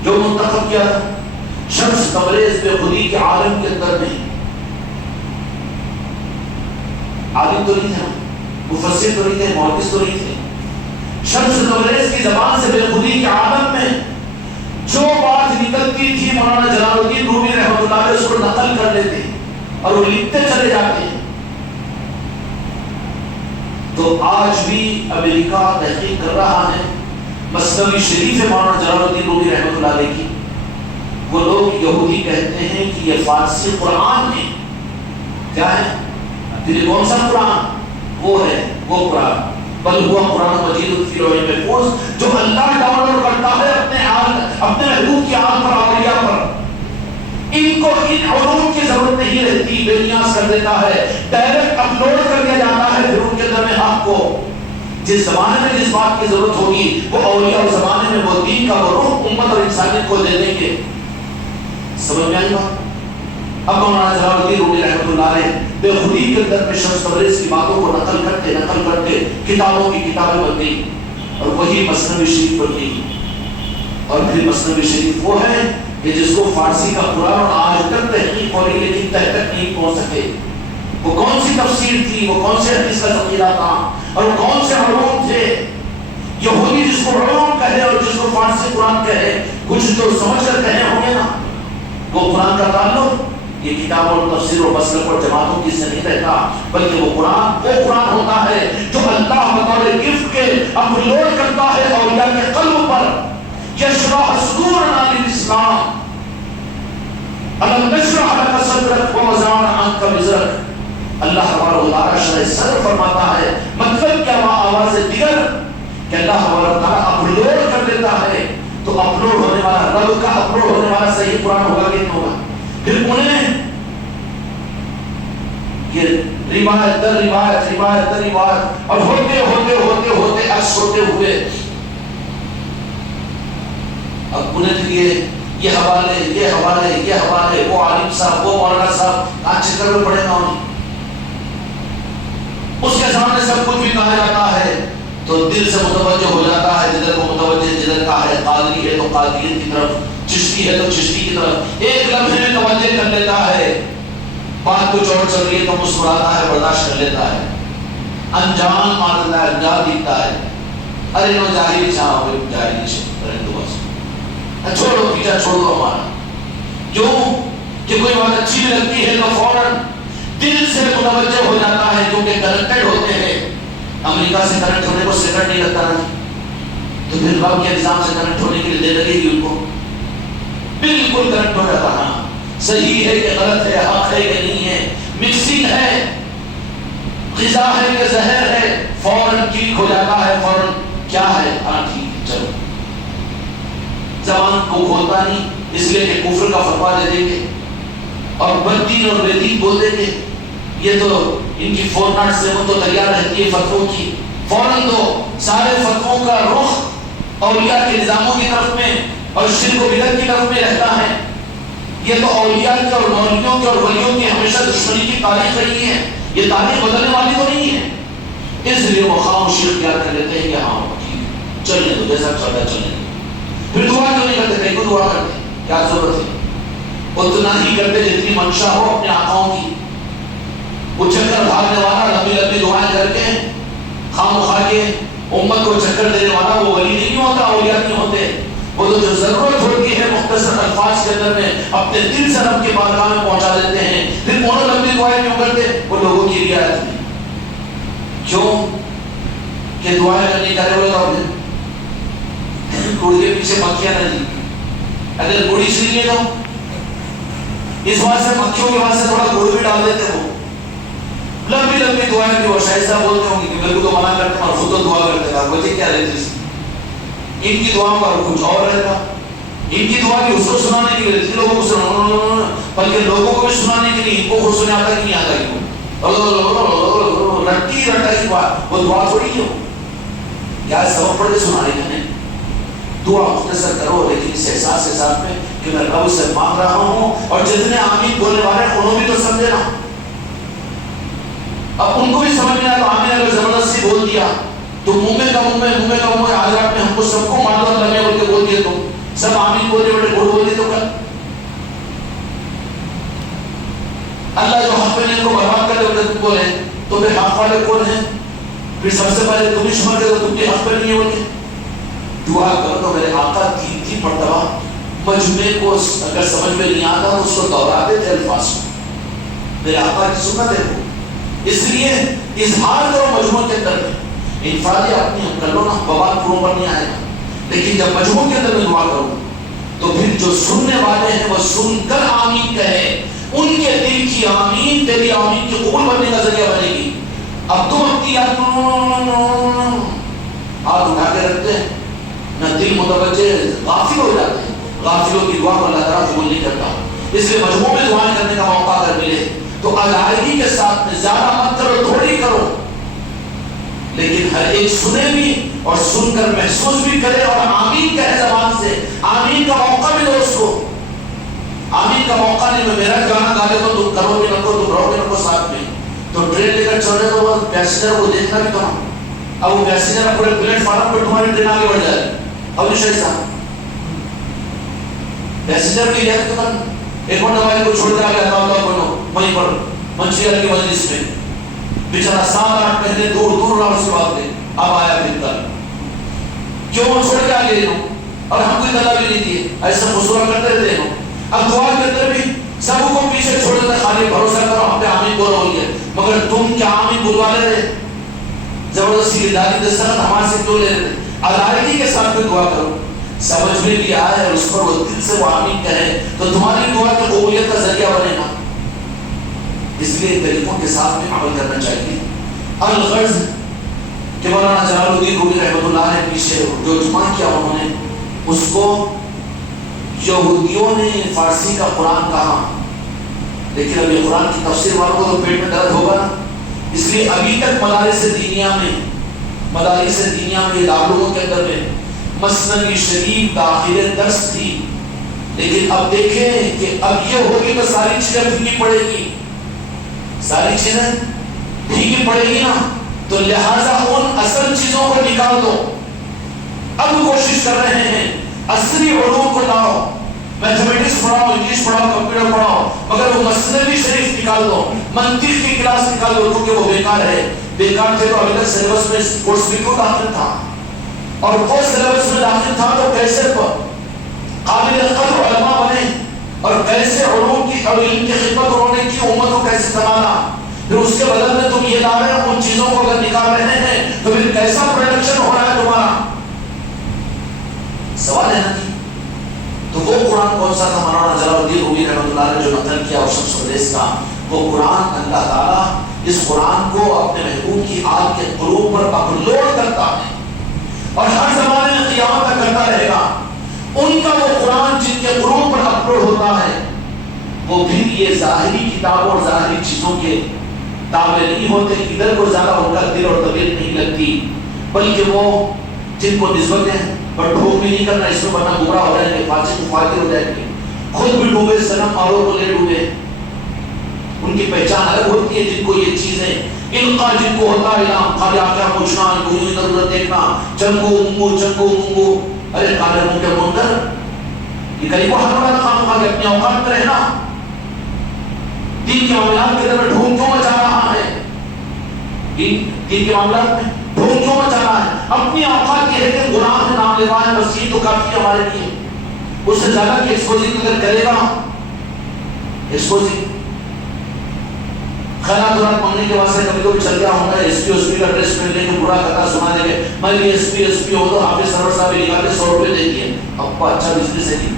جو منتخب کیا شمس تبریز بے خودی کے عالم کے اندر میں، عالم تو نہیں تھا، مفسر تو نہیں تھے، محدث تو نہیں تھے، شمس تبریز کی زبان سے بے خودی کے عالم میں جو بات نکلتی تھی مولانا جلال الدین رومی رحمۃ اللہ علیہ اس کو نقل کر لیتے اور وہ لکھتے چلے جاتے ہیں۔ تو آج بھی امریکہ تحقیق کر رہا ہے، مثنوی شریف ہے مولانا جلال الدین رومی رحمۃ اللہ علیہ کی، وہ لوگ یہودی کہتے ہیں کہ یہ فارسی قرآن ہے. کیا ہے؟ پھر یہ کون سا قرآن؟ وہ ہے وہ قرآن. بل ہوا قرآن مجید فی لوح محفوظ، جو اللہ ڈاؤن لوڈ کرتا ہے اپنے محبوب کی آنکھ پر، اولیاء پر. ان کو ان علوم کی ضرورت نہیں رہتی، بے نیاز کر دیتا ہے، ڈائریکٹ اپلوڈ کر دیا جاتا ہے. پھر ان کے اندر میں حق کو جس زمانے میں جس بات کی ضرورت ہوگی وہ اولیاء اس زمانے میں وہ دین کا وہ روح امت اور انسانیت کو دے دیں گے. سمجھ میں آئی بات؟ اب مولانا جلال الدین رومی رحمۃ اللہ علیہ بے خودی کے اندر میں شمس تبریز کی باتوں کو نقل کرتے کتابوں کی کتابیں بن گئی اور وہی مثنوی شریف بن گئی. اور پھر مثنوی شریف وہ ہے کہ جس کو فارسی کا قرآن آج تک تحقیق ہو رہی لیکن تہ تک نہیں پہنچ سکے. وہ کون سی تفسیر تھی، وہ کون سے حدیث کا ذخیرہ تھا، اور کون سے علوم تھے. یہودی جس کو علوم کہے اور جس کو فارسی قرآن کہے، کچھ تو سمجھ کر کہے ہوں گے نا. وہ قرآن کا تعلق یہ کتاب اور تفسیر اور مسلک اور جماعتوں کی سے نہیں رہتا، بلکہ وہ قرآن ہوتا ہے جو اللہ بطور گفٹ کے اپلوڈ کرتا ہے اولیاء کے قلب پر. یشرح صدورنا للاسلام الم نشرح لك صدرك ووضعنا عنك وزرك. اللہ ہمارا تعالیٰ شرح صدر فرماتا ہے. مطلب کیا؟ آواز دیگر کہ اللہ ہمارا تعالیٰ اپلوڈ کر دیتا ہے. تو اپلوڈ ہونے والا رب کا اپلوڈ ہونے والا صحیح قرآن ہوگا کہ نہیں ہوگا؟ پھر انہیں یہ روایت در روایت روایت در روایت اور ہوتے ہوتے ہوتے ہوتے عکس ہوتے ہوئے اب انہیں یہ حوالے وہ عالم صاحب وہ مولانا صاحب آج چکر میں پڑے گا انہیں. اس کے سامنے سب کچھ بھی کہا جاتا ہے تو دل سے متوجہ ہو جاتا ہے. جدھر کو متوجہ جدھر کا ہے، قادری ہے تو قادریت کی طرف، چشتی ہے تو چشتی کی طرف، ایک لمحے میں توجہ کر لیتا ہے. بات کچھ اور چل رہی ہے تو مسکراتا ہے، برداشت کر لیتا ہے. انجان مان لیتا ہے، انجان دیکھتا ہے. ارے نو جاہلی چھاں ہوئے جاہلی چھاں، چھوڑو پیچھا چھوڑ دو ہمارا. کیوں کہ کوئی بات اچھی بھی لگتی ہے تو فوراً دل سے متوجہ ہو جاتا ہے کیونکہ کنیکٹڈ ہوتے ہیں. امریکہ سے کنیکٹ ہونے کو سیکنڈ نہیں لگتا ہے تو پھر رب کے نظام سے کنیکٹ ہونے کے لیے دے لگے گی ان کو. بالکل کنیکٹ ہو جاتا. ہاں صحیح ہے کہ غلط ہے، حق ہے کہ نہیں ہے، مکسنگ ہے، غذا ہے کہ زہر ہے، فوراً کلک ہو جاتا ہے. فوراً کیا ہے؟ ہاں ٹھیک چلو. زبان کو کھولتا نہیں اس لیے کہ کفر کا فتوا دے دیں گے اور بددین اور بے دین بول دیں گے. یہ تو ان کی فورنٹ سے وہ تو تیار رہتی ہے فتووں کی. فوراً تو سارے فتووں کا رخ اولیاء کے نظاموں کی طرف میں اور شرک و بدعت کی طرف میں رہتا ہے. یہ تو اولیاء کے اور مولویوں کے اور ولیوں کی ہمیشہ دشمنی کی تاریخ رہی ہے. یہ تاریخ بدلنے والی تو نہیں ہے. اس لیے وہ خاموشی اختیار کر لیتے ہیں کہ ہاں ٹھیک چلنے دو، جیسا چل رہا چلنے دو. پھر دعا کیوں نہیں کرتے؟ کہیں کو دعا کرتے کیا ضرورت ہے؟ اتنا ہی کرتے جتنی منشا ہو اپنے آقاؤں کی. وہ چکر بھاگنے والا لمبی لمبی دعائیں کر کے خام خواہ کے امت کو چکر دینے والا وہ ولی نہیں ہوتا، اولیاء نہیں ہوتے. وہ تو جو ضرورت ہوتی ہے مختصر الفاظ کے اندر میں اپنے دل سے رب کے بارگاہ میں پہنچا دیتے ہیں. پھر انہوں لمبی دعائیں کیوں کرتے؟ وہ لوگوں کی رعایت میں. کیوں کہ دعائیں کرنے کرے ہوئے تو کوڑی کے پیچھے مکھیاں نہ جی. اگر کوڑی چلی ہے تو اس بات سے مکھیوں کے بعد سے تھوڑا گڑ بھی ڈال دیتے. وہ لمبی لمبی دعائیں بھی وہ شاید صاحب بولتے ہوں گے کہ میرے کو تو منع کرتے ہیں اور خود تو دعا کرتے ہیں. وجہ کیا رہتی ہے؟ ان کی دعاؤں کا کچھ اور رہتا. ان کی دعا بھی اس کو سنانے کے لیے لوگوں کو سنانا، بلکہ لوگوں کو بھی سنانے کے لیے ان کو خود سنے آتا کہ نہیں آتا. کیوں رٹی رٹا کی بات وہ دعا تھوڑی کیوں کیا سبب پڑھ کے سنانے کا نہیں. دعا مختصر کرو لیکن اس احساس کے ساتھ میں کہ میں رب سے مانگ رہا ہوں اور جتنے آمین بولنے والے ہیں انہوں بھی تو سمجھے نا. اب ان کو بھی سمجھ میں آیا تو آمین اگر زبردستی بول دیا تو منہ میں آج رات میں ہم کو سب کو مان لو لگے بول کے بول دیے تو سب آمین بولتے بڑے گڑ بول دیے تو کل اللہ جو حق پہ ان کو برباد کر دے تم بولے تو پھر حق والے کون ہیں؟ پھر سب سے پہلے تم ہی شمار دے تو تم بھی حق پہ نہیں بولے. دعا کرو تو میرے آقا 3 مرتبہ مجموعے کو اگر سمجھ میں نہیں آتا تو اس کو دوہراتے تھے الفاظ کو. میرے آقا کی سنت ہے وہ. اس لیے اظہار کرو مجموعے کے اندر میں. انفرادی اپنی ہم کر لو نا، بوال پروں پر نہیں آئے گا. لیکن جب مجموعے کے اندر میں دعا کروں تو پھر جو سننے والے ہیں وہ سن کر آمین کہیں، ان کے دل کی آمین تیری آمین کی قبول بننے کا ذریعہ بنے گی۔ اب تم اپنی ہاتھ اٹھا کے رکھتے ہیں، نہ دل متوجہ، غافل ہو جاتے ہیں۔ غافلوں کی دعا کو اللہ تعالیٰ قبول نہیں کرتا، اس لیے مجموع میں دعائیں کرنے کا موقع اگر ملے تو ادائیگی کے ساتھ میں زیادہ مت کرو، تھوڑی کرو، لیکن ہر ایک سنے بھی اور سن کر محسوس بھی کرے اور آمین کہے زبان سے۔ آمین کا موقع بھی دو اس کو، آمین کا موقع نہیں، میں میرا گانا گا لے تو تم کرو گے نہ کرو، تم رہو گے نہ کرو ساتھ میں، تو ٹرین لے کر چل رہے تو وہ پیسنجر کو دیکھنا بھی کہاں، اب وہ پیسنجر پورے پلیٹ فارم پہ تمہاری ٹرین آگے بڑھ جائے، اب شاہد صاحب پیسنجر کی لے تو ایک اور دوائی کو چھوڑ کر آگے ہٹا ہوتا بولو وہیں پر منشیات کی مجلس میں، بیچارہ 7-8 مہینے دور دور رہا اس کے بعد میں اب آیا پھر کر کیوں چھوڑ کے آگے لے لو، اور ہم کوئی دلا بھی نہیں دیے، ایسا مصورہ کرتے رہتے ہیں۔ اب دعا کرتے بھی سب کو پیچھے چھوڑ دیتا، خالی بھروسہ کرو ہم پہ آمین بولو ہوئی ہے، مگر تم کیا آمین بلوا لے رہے، زبردستی دادی دستخط ہمارے سے کیوں لے رہے؟ ادائیگی کے ساتھ میں دعا کرو، سمجھ میں بھی آئے اور اس پر وہ دل سے وہ آمین کہے تو تمہاری دعا کی قبولیت کا ذریعہ بنے گا۔ اس لیے طریقوں کے ساتھ میں عمل کرنا چاہیے۔ الغرض کہ مولانا جلال الدین رومی رحمۃ اللہ نے پیچھے جو جمع کیا انہوں نے اس کو یہودیوں نے فارسی کا قرآن کہا، لیکن اب یہ قرآن کی تفسیر والوں کو تو پیٹ میں درد ہوگا نا، اس لیے ابھی تک مدارس دینیہ میں دارالعلوم کے اندر میں مثنوی شریف داخل درس تھی، لیکن اب دیکھیں کہ اب یہ ہوگی تو ساری چیزیں پھیکی پڑے گی، ساری چیزیں پھیکی پڑے گی نا، تو لہٰذا ان اصل چیزوں کو نکال دو۔ اب کوشش کر رہے ہیں اصلی علوم کو لاؤ، میتھمیٹکس پڑھاؤ، انگلش پڑھاؤ، کمپیوٹر پڑھاؤ، مگر وہ مثنوی شریف نکال دو، منطق کی کلاس نکال دو، کیونکہ وہ بیکار ہے۔ بیکار تھے تو ابھی تک سلیبس میں کورس بھی کیوں داخل تھا، اور وہ سلیبس میں داخل تھا تو کیسے قابل قدر علماء بنے، اور کیسے علوم کی اور علم کی خدمت انہوں نے کی، امت کو کیسے سنبھالا۔ پھر اس کے بدل میں تم یہ لا رہے ہو، ان چیزوں کو اگر نکال رہے ہیں تو پھر کیسا پروڈکشن ہو رہا ہے تمہارا؟ سوال ہے نا جی۔ تو وہ قرآن کون سا تھا؟ مولانا جلال الدین رومی رحمۃ اللہ نے جو نقل کیا اور شمس الریز کا، وہ قرآن اللہ تعالیٰ اس قرآن کو اپنے محبوب کی آل کے قلوب پر اپلوڈ کرتا ہے اور ہر زمانے میں قیامت تک کرتا رہے گا۔ ان کا وہ قرآن جن کے قلوب پر اپلوڈ ہوتا ہے وہ پھر یہ ظاہری کتابوں اور ظاہری چیزوں کے تابع نہیں ہوتے، ادھر کو زیادہ ان کا دل اور طبیعت نہیں لگتی، بلکہ وہ جن کو نسبتیں پر ڈھوک بھی نہیں کرنا، اس میں ورنہ گمراہ ہو جائیں گے، فاسق مفاکر ہو جائیں گے، خود بھی ڈوبے صنم اوروں کو لے ڈوبے۔ ان کی پہچان الگ ہوتی ہے جن کو یہ چیزیں علقہ جن کو ہوتا ہے علام، خالی آنکھیں پوچھنا، کوئی ادھر ادھر دیکھنا، چنگو منگو، ارے کالے منہ کے منکر، یہ کہیں کو ہر بڑا خام خواہ اپنی اوقات میں رہنا، دین کے معاملات کے اندر ڈھونگ کیوں مچا رہا ہے، دین کے معاملات میں ڈھونگ کیوں مچا رہا ہے؟ اپنی اوقات کے ہے کہ غلام ہے، نام لیوا ہے، بس یہ تو کافی ہے ہمارے لیے، اس سے زیادہ کی ایکسپوزنگ اگر کرے گا، ایکسپوزنگ خیرات دورات مانگنے کے واسطے کبھی کبھی چل گیا ہوں گا، ایس پی کا ڈریس پہن لے کے برا کتا سنا دے گے، میں بھی ایس پی ہو تو حافظ سرور صاحب نکال کے 100 روپے دے دیے، اب کو اچھا بزنس ہے نہیں،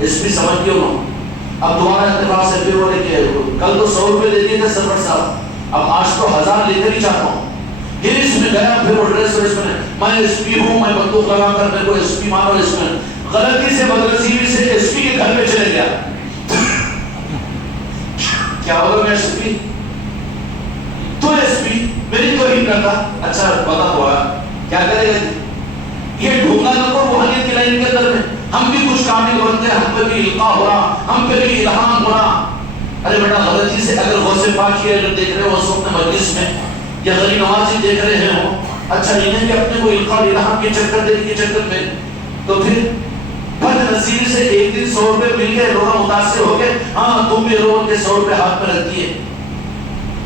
ایس پی سمجھ گئے انہوں، اب دوبارہ اتفاق سے پھر بولے کہ کل تو 100 روپے دے دیے تھے سرور صاحب، اب آج تو 1000 لے کر ہی چاہتا ہوں۔ پھر اس میں گیا، پھر وہ ڈریس میں ایس پی ہوں، میں بندوق لگا کر میرے کو ایس پی مانو، اس میں غلطی سے بدنصیبی سے ایس پی کے گھر میں چلے گیا، کیا ہوگا میں ایس پی تو ایس پی میری تو ہی کرتا، اچھا پتا ہوا کیا کرے گا، یہ ڈھونگا نہ کو روحانیت کی لائن کے اندر میں ہم بھی کچھ کامل بنتے ہیں، ہم پہ بھی القاء ہو رہا، ہم پہ بھی الہام ہو رہا۔ ارے بیٹا غلطی سے اگر غوث پاک کی اگر دیکھ رہے ہو اس وقت مجلس میں یا غریب نواز جی دیکھ رہے ہو، اچھا انہیں بھی اپنے کو القاء الہام کے چکر دینے کے چکر میں، تو پھر بد نصیبی سے ایک دن 100 روپے مل گئے، لوگ متاثر ہو گئے، ہاں تم بھی لوگوں کے 100 روپے ہاتھ میں رکھ دیے،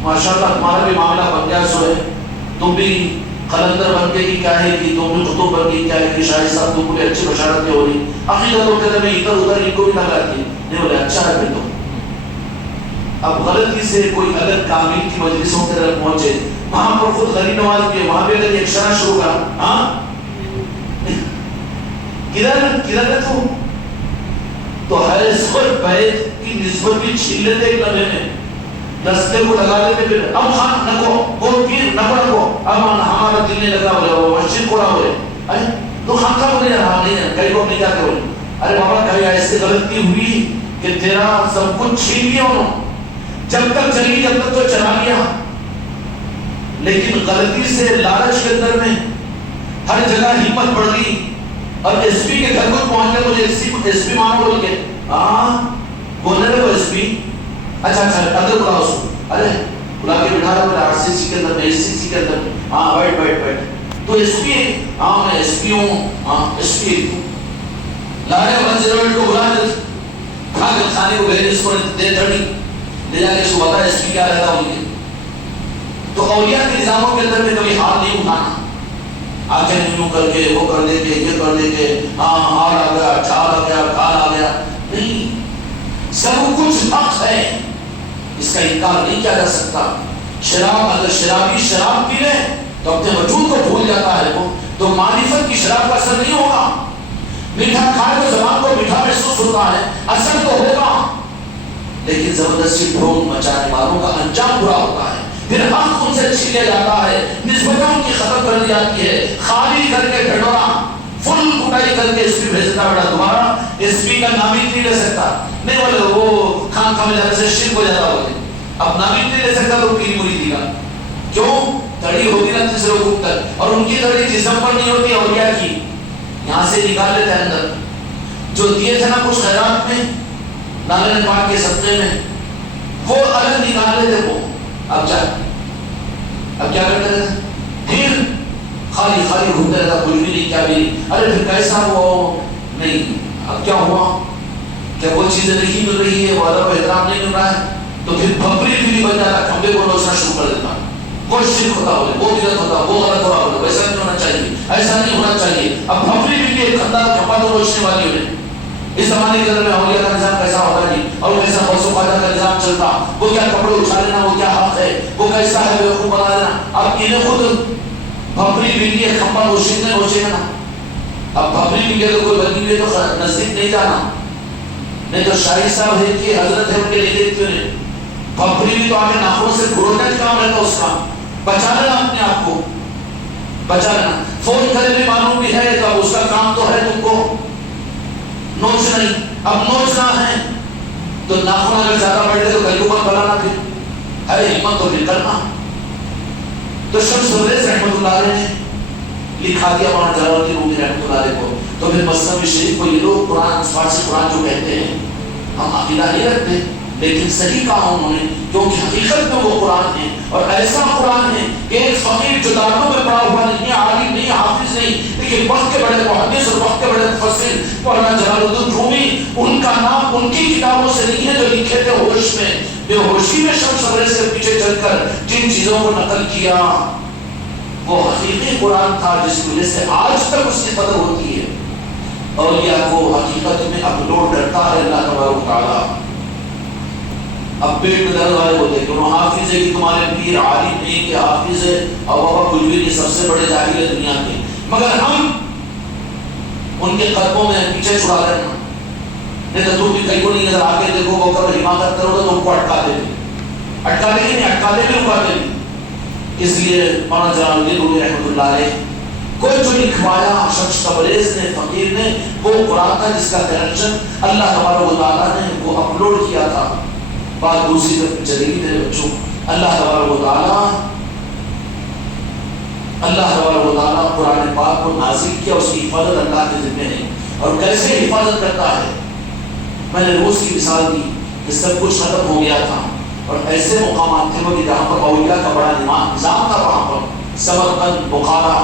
ماشاءاللہ تمہارا بھی معاملہ بن گیا، سو ہے تم بھی قلندر بن کے کی کیا ہے کہ تم بھی قطب بن کے کیا ہے کہ شاہد صاحب تم کو بھی اچھی بشارتیں ہو رہی، عقیدتوں کے اندر میں ادھر ادھر ان کو بھی لگا دی، نہیں بولے اچھا ہے پھر تو۔ اب غلطی سے کوئی اگر کامل کی مجلسوں کے اندر پہنچے، وہاں پر خود غریب نواز بھی وہاں پہ اگر ایک شرح شروع کرا، ہاں کدھر ہے تو تو حیض اور بیت کی نسبت بھی چھین لیتے ایک لمحے میں، رستے کو لگا لیتے، پھر اب خان نہ کو وہ پیر نہ پڑھ کو اب ہمارا دل نہیں لگا بولے وہ مسجد کوڑا بولے ارے تو خان کا بولے رہا نہیں کئی کو نہیں جاتے بولے ارے بابا کبھی ایسے غلطی ہوئی کہ تیرا سب کچھ چھین لیا انہوں، جب تک چلی جب تک تو چلا لیا، لیکن غلطی سے لالچ کے اندر میں ہر جگہ ہمت بڑھ گئی اور ایس پی کے گھر کو پہنچ گئے، مجھے ایس پی مانو بول کے ہاں بولنے لگے وہ ایس پی اچھا اندر بلا اس کو، ارے بلا کے بٹھا رہا میرا آر سی سی کے اندر میں ایس سی سی کے اندر ہاں بیٹھ تو ایس پی ہاں میں ایس پی ہوں ہاں ایس پی لا رہے 108 کو بلا دے کھا کے کھانے کو بھیج اس کو دے دھڑی لے جا کے اس کو بتا ایس پی کیا رہتا ان کے، تو اولیاء کے نظاموں کے اندر میں کبھی ہاتھ نہیں اٹھانا، آنکھیں یوں کر کے وہ کر دے کے یہ کر دے کے ہاں ہار آ گیا چھال آ گیا کال آ گیا، نہیں، سب کچھ حق ہے، اس کا انکار نہیں کیا جا سکتا۔ شراب اگر شرابی شراب پی لے تو اپنے وجود کو بھول جاتا ہے وہ، تو معرفت کی شراب کا اثر نہیں ہوگا، میٹھا کھائے تو زبان کو میٹھا محسوس ہوتا ہے، اثر تو ہوگا، لیکن زبردستی ڈھونگ مچانے والوں کا انجام برا ہوتا ہے، پھر حق ان سے چھینا جاتا ہے، نسبتوں کی ختم کر دی جاتی ہے، خالی کر کے ڈھنڈورا فل کٹائی کر کے اس پی بھیجتا بیٹا دوبارہ اس پی کا نام ہی نہیں لے سکتا، نہیں بولے وہ خان میں جانے سے شرک ہو جاتا بولے اب نام ہی نہیں لے سکتا تو پیر مریدی کا، کیوں تڑی ہوگی نا تیسرے حکم تک، اور ان کی تڑی جسم پر نہیں ہوتی اولیاء کی، یہاں سے نکال لیتے ہیں اندر، جو دیے تھے نا کچھ خیرات میں نالے پاک کے صدقے میں وہ الگ نکال لیتے وہ، اب کیا کرتے رہتے، پھر خالی گھومتے رہتا، کچھ بھی نہیں کیا بھی نہیں، ارے پھر کیسا ہوا نہیں، اب کیا ہوا، کیا وہ چیزیں نہیں مل رہی ہے، وہ ادب و احترام نہیں مل رہا ہے، تو پھر بھبری بھی بن جاتا، کھمبے کو نوچنا شروع کر دیتا، وہ شرک ہوتا بولے، وہ بدعت ہوتا، وہ غلط ہوا بولے، ویسا نہیں ہونا چاہیے، ایسا نہیں ہونا چاہیے، اب بھبری بھی ایک کھمبا تو نوچنے والی ہونے، اس زمانے کے اندر میں اولیاء کا نظام کیسا ہوتا جی، اور کیسا غوث و خواجہ کا نظام چلتا، وہ کیا کپڑے اٹھا لینا، وہ کیا حق ہے، وہ کیسا ہے بیوقوف بنا دینا، اب انہیں خود بھبری بلی ہے کھمبا نوچے گا نا، اب بھبری بلی اگر کوئی بنی ہوئی تو نزدیک نہیں جانا، نہیں تو شاہی صاحب ہے کہ حضرت ہے ان کے لیے دیکھتے ہیں، بھبری بھی تو آگے ناخنوں سے گھروٹنے کا کام رہتا اس کا، بچا لینا اپنے آپ کو، بچا لینا، فون کرے بھی معلوم بھی ہے تو اس کا کام تو ہے تم کو نوچ نہیں، اب نوچنا ہے تو ناخن اگر زیادہ بڑھ گئے تو کئی اوپر بلانا، پھر ہے ہمت تو پھر کرنا، تو شمس تبریز رحمۃ اللہ علیہ نے لکھا دیا مولانا جلال الدین رومی رحمۃ اللہ علیہ کو، تو پھر مثنوی شریف کو یہ لوگ قرآن فارسی قرآن جو کہتے ہیں ہم عقیدہ نہیں رکھتے، لیکن صحیح کہا انہوں نے، کیونکہ حقیقت میں وہ قرآن ہے، اور ایسا قرآن ہے کہ ایک فقیر جو داروں میں پڑھا ہوا نہیں ہے، عالم نہیں، حافظ نہیں، لیکن وقت کے بڑے محدث اور وقت کے بڑے مفسر مولانا جلال الدین رومی، ان کا نام ان کی کتابوں سے نہیں ہے جو لکھے تھے ہوش میں، بے ہوشی میں شمس تبریز کے پیچھے چل کر جن چیزوں کو نقل کیا وہ حقیقی قرآن تھا، جس کی وجہ سے آج تک اس کی قدر ہوتی ہے، اولیاء کو حقیقت میں اپلوڈ کرتا ہے اللہ تبارک و تعالی۔ اب پیٹ میں درد والے ہوتے ہیں کہ انہوں حافظ ہے کہ تمہارے پیر عالم نہیں کہ حافظ ہے اور بابا کچھ بھی نہیں، سب سے بڑے جاہل ہے دنیا کے، مگر ہم ان کے قدموں میں پیچھے چھڑا لینا، نہیں تو تم بھی کہیں کو نہیں نظر آ کے دیکھو وہ کر حماقت کرو تو تم کو اٹکا دے گی، اٹکا دے گی نہیں، اٹکا دے بھی رکا دے گی، اس لیے مولانا جلال الدین رومی رحمۃ اللہ علیہ کوئی جو لکھوایا شمس تبریز نے فقیر نے وہ قرآن تھا جس کا کریکشن اللہ تبارک و تعالیٰ نے وہ اپلوڈ کیا تھا۔ بات دوسری طرف چلے گی میرے بچوں، اللہ تبارک و تعالیٰ قرآن پاک کو نازل کیا، اس کی حفاظت اللہ کے ذمہ ہے، اور کیسے حفاظت کرتا ہے، میں نے روز کی مثال دی کہ سب کچھ ختم ہو گیا تھا اور ایسے مقامات تھے وہ جہاں پر اولیاء کا بڑا نظام تھا، وہاں پر سمرقند، بخارا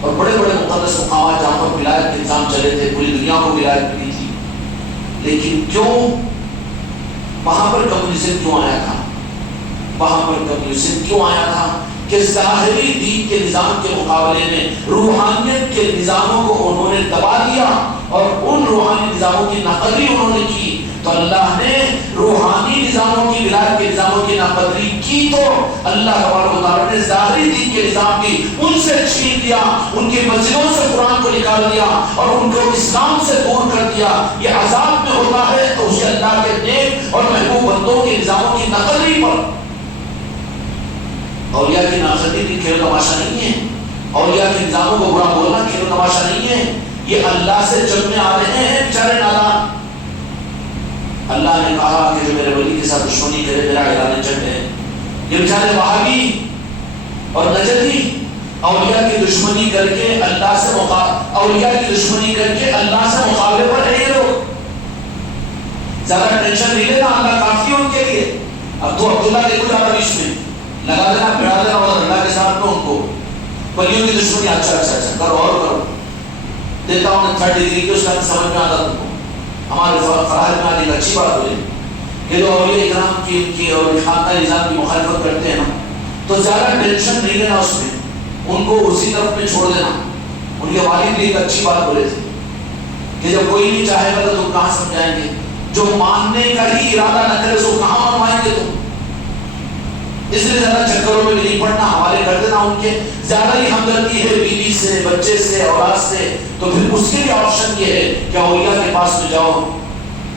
اور بڑے بڑے مقدس مقامات جہاں پر ولایت کے نظام چلے تھے، پوری دنیا کو ولایت ملی تھی، لیکن کیوں وہاں پر کمیونزم کیوں آیا تھا، وہاں پر کمیونزم کیوں آیا تھا، کہ ظاہری دین کے نظام کے مقابلے میں روحانیت کے نظاموں کو انہوں نے دبا دیا اور ان روحانی نظاموں کی ناقدری انہوں نے کی، تو اللہ نے روحانی نظاموں کی، ولایت کے نظاموں کی ناقدری کی تو اللہ تبارک و تعالیٰ نے ظاہری دین کے نظام بھی ان سے چھین لیا، ان کی مسجدوں سے قرآن کو نکال دیا اور ان کو اسلام سے دور کر دیا۔ یہ عذاب میں ہوتا ہے تو اسے اللہ کے نیک اور محبوب بندوں کے نظاموں کی ناقدری پر، اولیاء کی ناقدری بھی کھیل تماشا نہیں ہے، اولیاء کے نظاموں کو برا بولنا کھیل تماشا نہیں ہے، یہ اللہ سے جنگ میں آ رہے ہیں بیچارے نادان۔ اللہ نے کہا کہ جو میرے ولی کے ساتھ دشمنی کرے میرا اعلان جنگ ہے۔ یہ بیچارے وہابی اور نجدی اولیاء کی دشمنی کر کے اللہ سے اولیاء کی دشمنی کر کے اللہ سے مقابلے پر ہے یہ لوگ۔ زیادہ ٹینشن نہیں لینا، اللہ کافی ہے ان کے لیے۔ اب تو عبداللہ دیکھو زیادہ بیچ میں لگا دینا، پھیلا دینا اور اللہ کے ساتھ تو ان کو ولیوں کی دشمنی اچھا کرو اور کرو، دیتا ہوں 3rd ڈگری کی، اس کا سمجھ میں آتا تم کو۔ ہمارے فرائض میں آنے کی اچھی بات ہوئی کہ جو اولیاء اکرام کی اور خاندان نظام کی مخالفت کرتے ہیں نا، تو زیادہ ٹینشن نہیں لینا اس میں، ان کو اسی طرف میں چھوڑ دینا۔ ان کے والد بھی ایک اچھی بات بولے تھے کہ جب کوئی نہیں چاہے گا تو تم کہاں سمجھائیں گے، جو ماننے کا ہی ارادہ نہ کرے سو کہاں منوائیں گے تم۔ اس لیے زیادہ چکروں میں نہیں پڑنا، حوالے کر دینا ان کے۔ زیادہ ہی ہمدردی ہے بیوی سے، بچے سے، اولاد سے، تو پھر اس کے لیے آپشن یہ ہے کہ اولیاء کے پاس میں جاؤ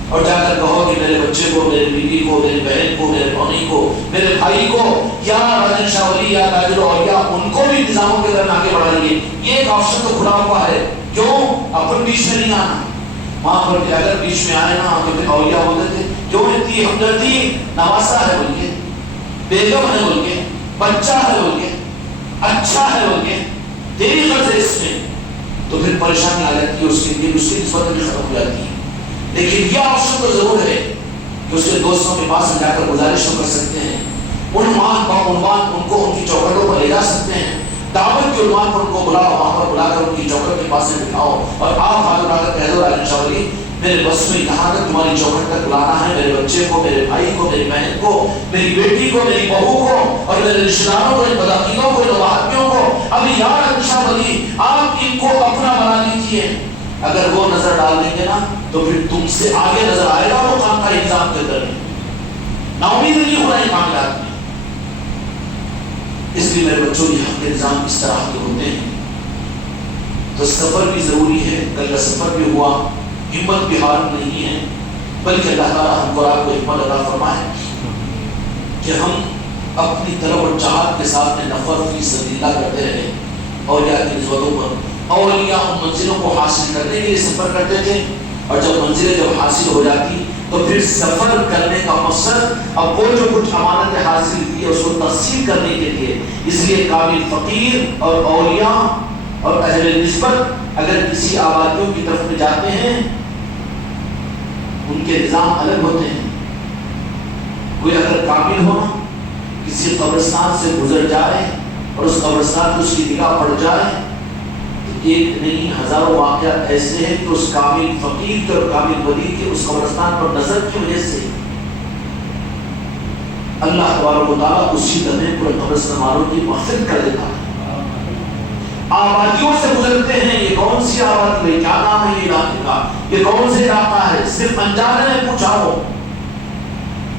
اور جا کر کہو کہ میرے بچے کو، میرے بیوی کو، میری بہن کو، میرے بھائی کو، میرے بھائی کو، یا راجن شاہ ولی یا تاجر اولیاء ان کو بھی نظاموں کے درمیان آگے بڑھائیے۔ یہ ایک آپشن تو کھلا ہوا ہے، کیوں اپن بیچ میں نہیں آنا۔ وہاں پر کہ اگر بیچ میں آئے نا تو پھر اولیاء بولتے تھے کیوں اتنی ہمدردی، نواسا ہے بول کے، بیگم ہے بول کے، بچہ ہے بول کے، اچھا ہے بول کے، تیری غرض ہے اس میں، تو پھر پریشانی آ جاتی ہے، اس کے لیے اس کی نسبت بھی ختم ہو جاتی ہے۔ لیکن یہ آپشن تو ضرور ہے کہ اس کے دوستوں کے پاس جا کر گزارش کر سکتے ہیں، عنوان با ان کو ان کی چوکھٹوں پر لے جا سکتے ہیں، دعوت کے عنوان پر ان کو بلاؤ، وہاں پر بلا کر ان کی چوکھٹ کے پاس سے بٹھاؤ اور آپ ہاتھ اٹھا کر کہہ دو راجن شاہ ولی میرے بس میں یہاں تک تمہاری چوکھٹ تک بلانا ہے، میرے بچے کو، میرے بھائی کو، میری بہن کو، میری بیٹی کو، میری بہو کو اور میرے رشتہ داروں کو، ان بدعقیدوں کو، ان وہابیوں کو، ابھی یا راجن شاہ ولی آپ ان کو اپنا بنا لیجیے۔ اگر وہ نظر ڈال دیں گے نا تو پھر تم سے آگے نظر آئے گا وہ کام کا انتظام کے اندر نا امید نہیں ہونا ہے معاملات میں۔ اس لیے میرے بچوں یہ حق کے نظام اس طرح کے ہوتے ہیں، تو سفر بھی ضروری ہے۔ کل کا سفر بھی ہوا، ہمت بھی ہار نہیں ہے، بلکہ اللہ تعالیٰ ہم کو آپ کو حکمت عطا فرمائے کہ ہم اپنی طلب اور چاہت کے ساتھ میں نفر فی سبیل اللہ کرتے رہے، اولیاء کی نسبتوں پر۔ اولیاء ان منزلوں کو حاصل کرنے کے لیے سفر کرتے تھے، اور جب منزلیں جب حاصل ہو جاتی تو پھر سفر کرنے کا مقصد اب وہ جو کچھ امانتیں حاصل کی ہے اس کو تقسیم کرنے کے لیے۔ اس لیے قابل فقیر اور اولیاء اور اہل نسبت اگر کسی آبادیوں کی طرف میں جاتے ہیں ان کے نظام الگ ہوتے ہیں۔ کوئی اگر کامل ہو کسی قبرستان سے گزر جائے اور اس قبرستان کو اس کی نگاہ پڑ جائے تو ایک نہیں ہزاروں واقعات ایسے ہیں کہ اس کامل فقیر کے اور کامل ولی کے اس قبرستان پر نظر کی وجہ سے اللہ تبارک و تعالیٰ اسی لمحے پورے قبرستان والوں کی مغفرت کر دیتا ہے۔ آبادیوں سے گزرتے ہیں، یہ کون سی آبادی ہے، کیا نام ہے یہ علاقے کا، یہ کون سے علاقہ ہے، صرف انجانے نے پوچھا ہو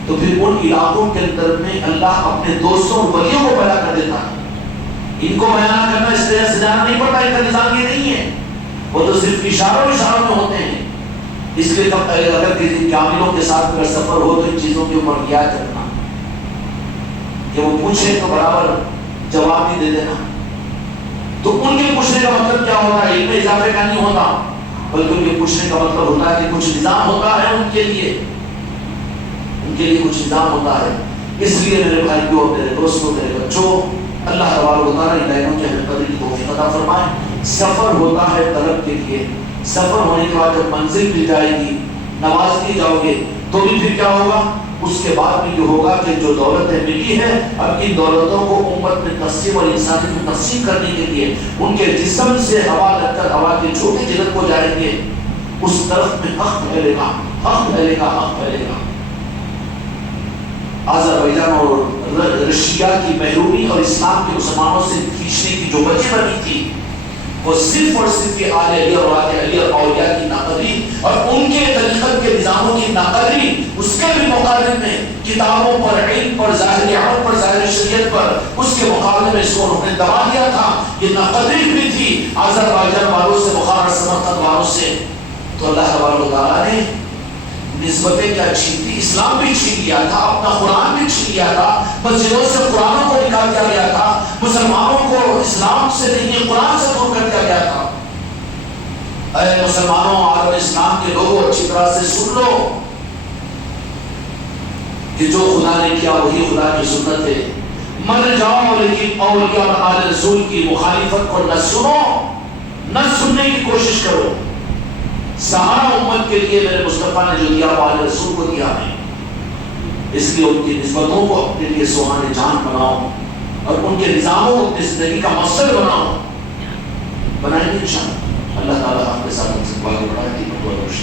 تو پھر ان علاقوں کے اندر میں اللہ اپنے دوستوں اور ولیوں کو پیدا کر دیتا ہے۔ ان کو بیان کرنا اس طرح سے جانا نہیں پڑتا، ان کا نظام یہ نہیں ہے، وہ تو صرف اشاروں میں ہوتے ہیں۔ اس لیے اگر کسی کاملوں کے ساتھ اگر سفر ہو تو ان چیزوں کے اوپر یاد رکھنا کہ وہ پوچھے تو برابر جواب بھی دے دینا۔ تو ان کے پوچھنے کا مطلب کیا ہوتا ہے، علم میں اضافے کا نہیں ہوتا، بلکہ ان کے پوچھنے کا مطلب ہوتا ہے کہ کچھ نظام ہوتا ہے ان کے لیے کچھ نظام ہوتا ہے۔ اس لیے میرے بھائیوں، میرے دوستوں، میرے بچوں، اللہ تبارک و تعالیٰ ان لائنوں کی ہمیں قدر کی توفیق عطا فرمائے۔ سفر ہوتا ہے طلب کے لیے، سفر ہونے کے بعد جب منزل مل جائے گی، نواز دی جاؤ گے، تو بھی پھر کیا ہوگا، اس کے بعد بھی یہ ہوگا کہ جو دولتیں ملی ہے اب ان دولتوں کو امت میں تقسیم اور انسانیت میں تقسیم کرنے کے لیے ان کے جسم سے ہوا لگ کر ہوا کی چھوٹی جگہ کو جائیں گے، اس طرف میں حق پھیلے گا، حق پھیلے گا، حق پھیلے گا۔ آذربائیجان اور رشیا کی محرومی اور اسلام کے مسلمانوں سے کھینچنے کی جو وجہ بنی تھی وہ صرف اور صرف یہ آل علی اور آل علی اور اولیاء کی ناقدری اور ان کے طریقت کے نظاموں کی ناقدری، اس کے بھی مقابلے میں کتابوں پر، علم پر، ظاہر عمل پر، ظاہر شریعت پر، اس کے مقابلے میں اس کو انہوں نے دبا دیا تھا. یہ ناقدری بھی تھی آذربائیجان والوں سے، بخارا سمرقند والوں سے. تو اللہ تبارک و تعالیٰ نے نسبتیں کیا چھین تھی، اسلام بھی چھین لیا تھا، اپنا قرآن بھی چھین لیا تھا، مسجدوں سے قرآنوں کو نکال دیا گیا تھا، مسلمانوں کو اسلام سے نہیں قرآن سے دور کر دیا گیا تھا. اے مسلمانوں، عالم اسلام کے لوگوں، اچھی طرح سے سن لو کہ جو خدا نے کیا وہی خدا کی سنت ہے. مر جاؤ لیکن اولیاء اور آل رسول کی مخالفت کو نہ سنو، نہ سننے کی کوشش کرو. سہارا امت کے لیے میرے مصطفیٰ نے جو دیا وہ آل رسول کو دیا ہے، اس لیے ان کی نسبتوں کو اپنے لیے سہانے جان بناؤ اور ان کے نظاموں کو اپنی زندگی کا مقصد بناؤ. بنائیں گے انشاءاللہ. اللہ تعالیٰ آپ کے ساتھ ان سے بڑھائے